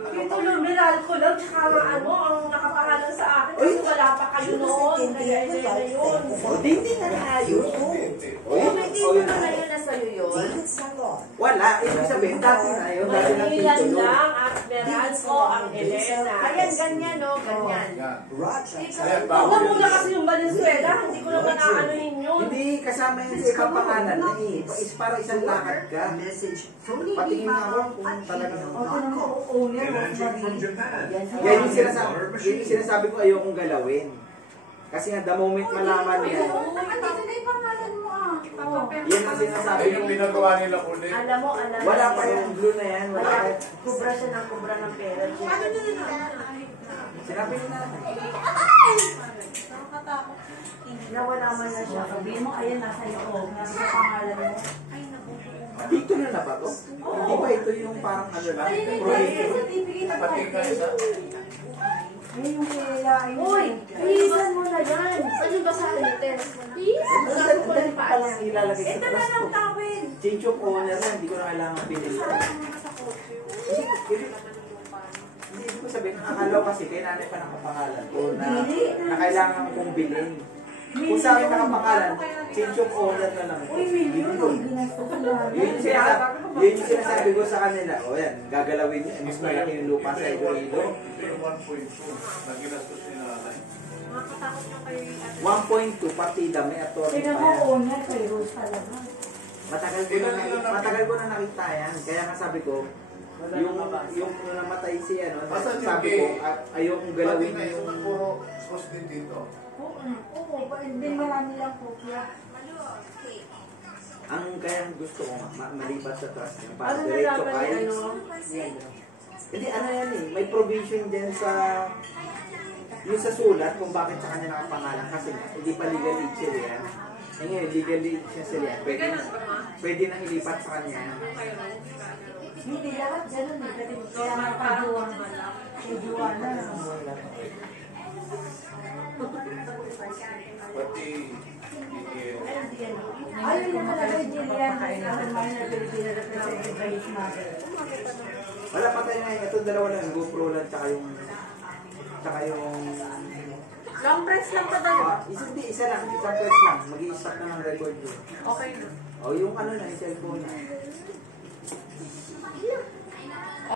Titulo, miral ko lang, tsaka nga ano, ang nakapangalan sa akin, kasi wala pa kayo noon, kaya na yun. O di hindi na naayos. O yun, May o titulo yun. na yun na sa'yo yun. Wala, ibig sabihin, dati na yun, dati na Maynilan titulo. lang, at Meralco, ang Elena. Ayan, ganyan, no? Ganyan. Yan. Huwag na muna kasi yung Valenzuela, hindi ko naman aanuhin yun. Hindi, kasama yun sa ibang pangalan na eh. Is para isang lakad ka. Patingin na ako kung talagang... Yan yung sinasabi ko ayokong galawin. Kasi nga, the moment malaman niya, Andito na yung pangalan mo ah. yan ang sinasabi Ay, yung ko. pinagawa nila ulit. Alam mo. Wala pa yung blue na yan. Wala pa. Kubra siya ng kubra ng pera. Ano nyo na? Sinabi niya na. Nakakatakot. Nawala man na siya. Sabihin mo, ayan, nasa loob. Nasa pangalan mo. Ay, naku. Dito na na ba to? Hindi pa ito yung parang ano lang. Ayun yung Proyekto. certificate of Pati ka isa. Ayun yung kailangan. Uy, bilisan mo na yan. Ano ba sa atin? Ang dali pa lang ilalagay sa Ito na trust lang ko. tawid. Change of owner na, hindi ko na kailangan pinili. Hindi ko sabihin, akala ko kasi kay nanay pa nakapangalan ko na kailangan kong bilhin. Kung sa akin nakapangalan, change of owner na lang. Yun yung sinasabi ko sa kanila. O yan, gagalawin niya. Mas malaki yung lupa sa Iloilo. Ito yung 1.2 na ginastos ni nanay. Nakakatakot yung kay 1.2 partida, may attorney Tingnan pa mo, yan. owner kay Rose talaga. Matagal ko na nakita yan. Kaya nga sabi ko, yung namatay si ano, sabi ko, ayokong galawin Pati na yung... yung puro post din dito. Oo, hindi marami lang kopya. Ang kaya gusto ko malipat sa trust niya. Para Ano diretso nalaman kay... ni ano? Hindi, ano yan eh. May provision din sa... Yung sa sulat kung bakit sa kanya nakapangalan. Kasi hindi pa legal aid sila yan. Eh ngayon, legal aid siya sila yan. Pwede nang ilipat sa kanya. Hindi lahat ganun eh. Kaya nga pagduwang na lang. Pagduwang na lang. Pati, Ayun yung nakalagay Jillian. Ang minor Filipino represented by his mother. Wala pa tayo ngayon. Ito dalawa lang. GoPro lang tsaka yung Long press lang pa tayo. isa lang. Isang press lang. Mag-i-stop na ng record yun. Okay na. O yung ano na, yung cellphone na.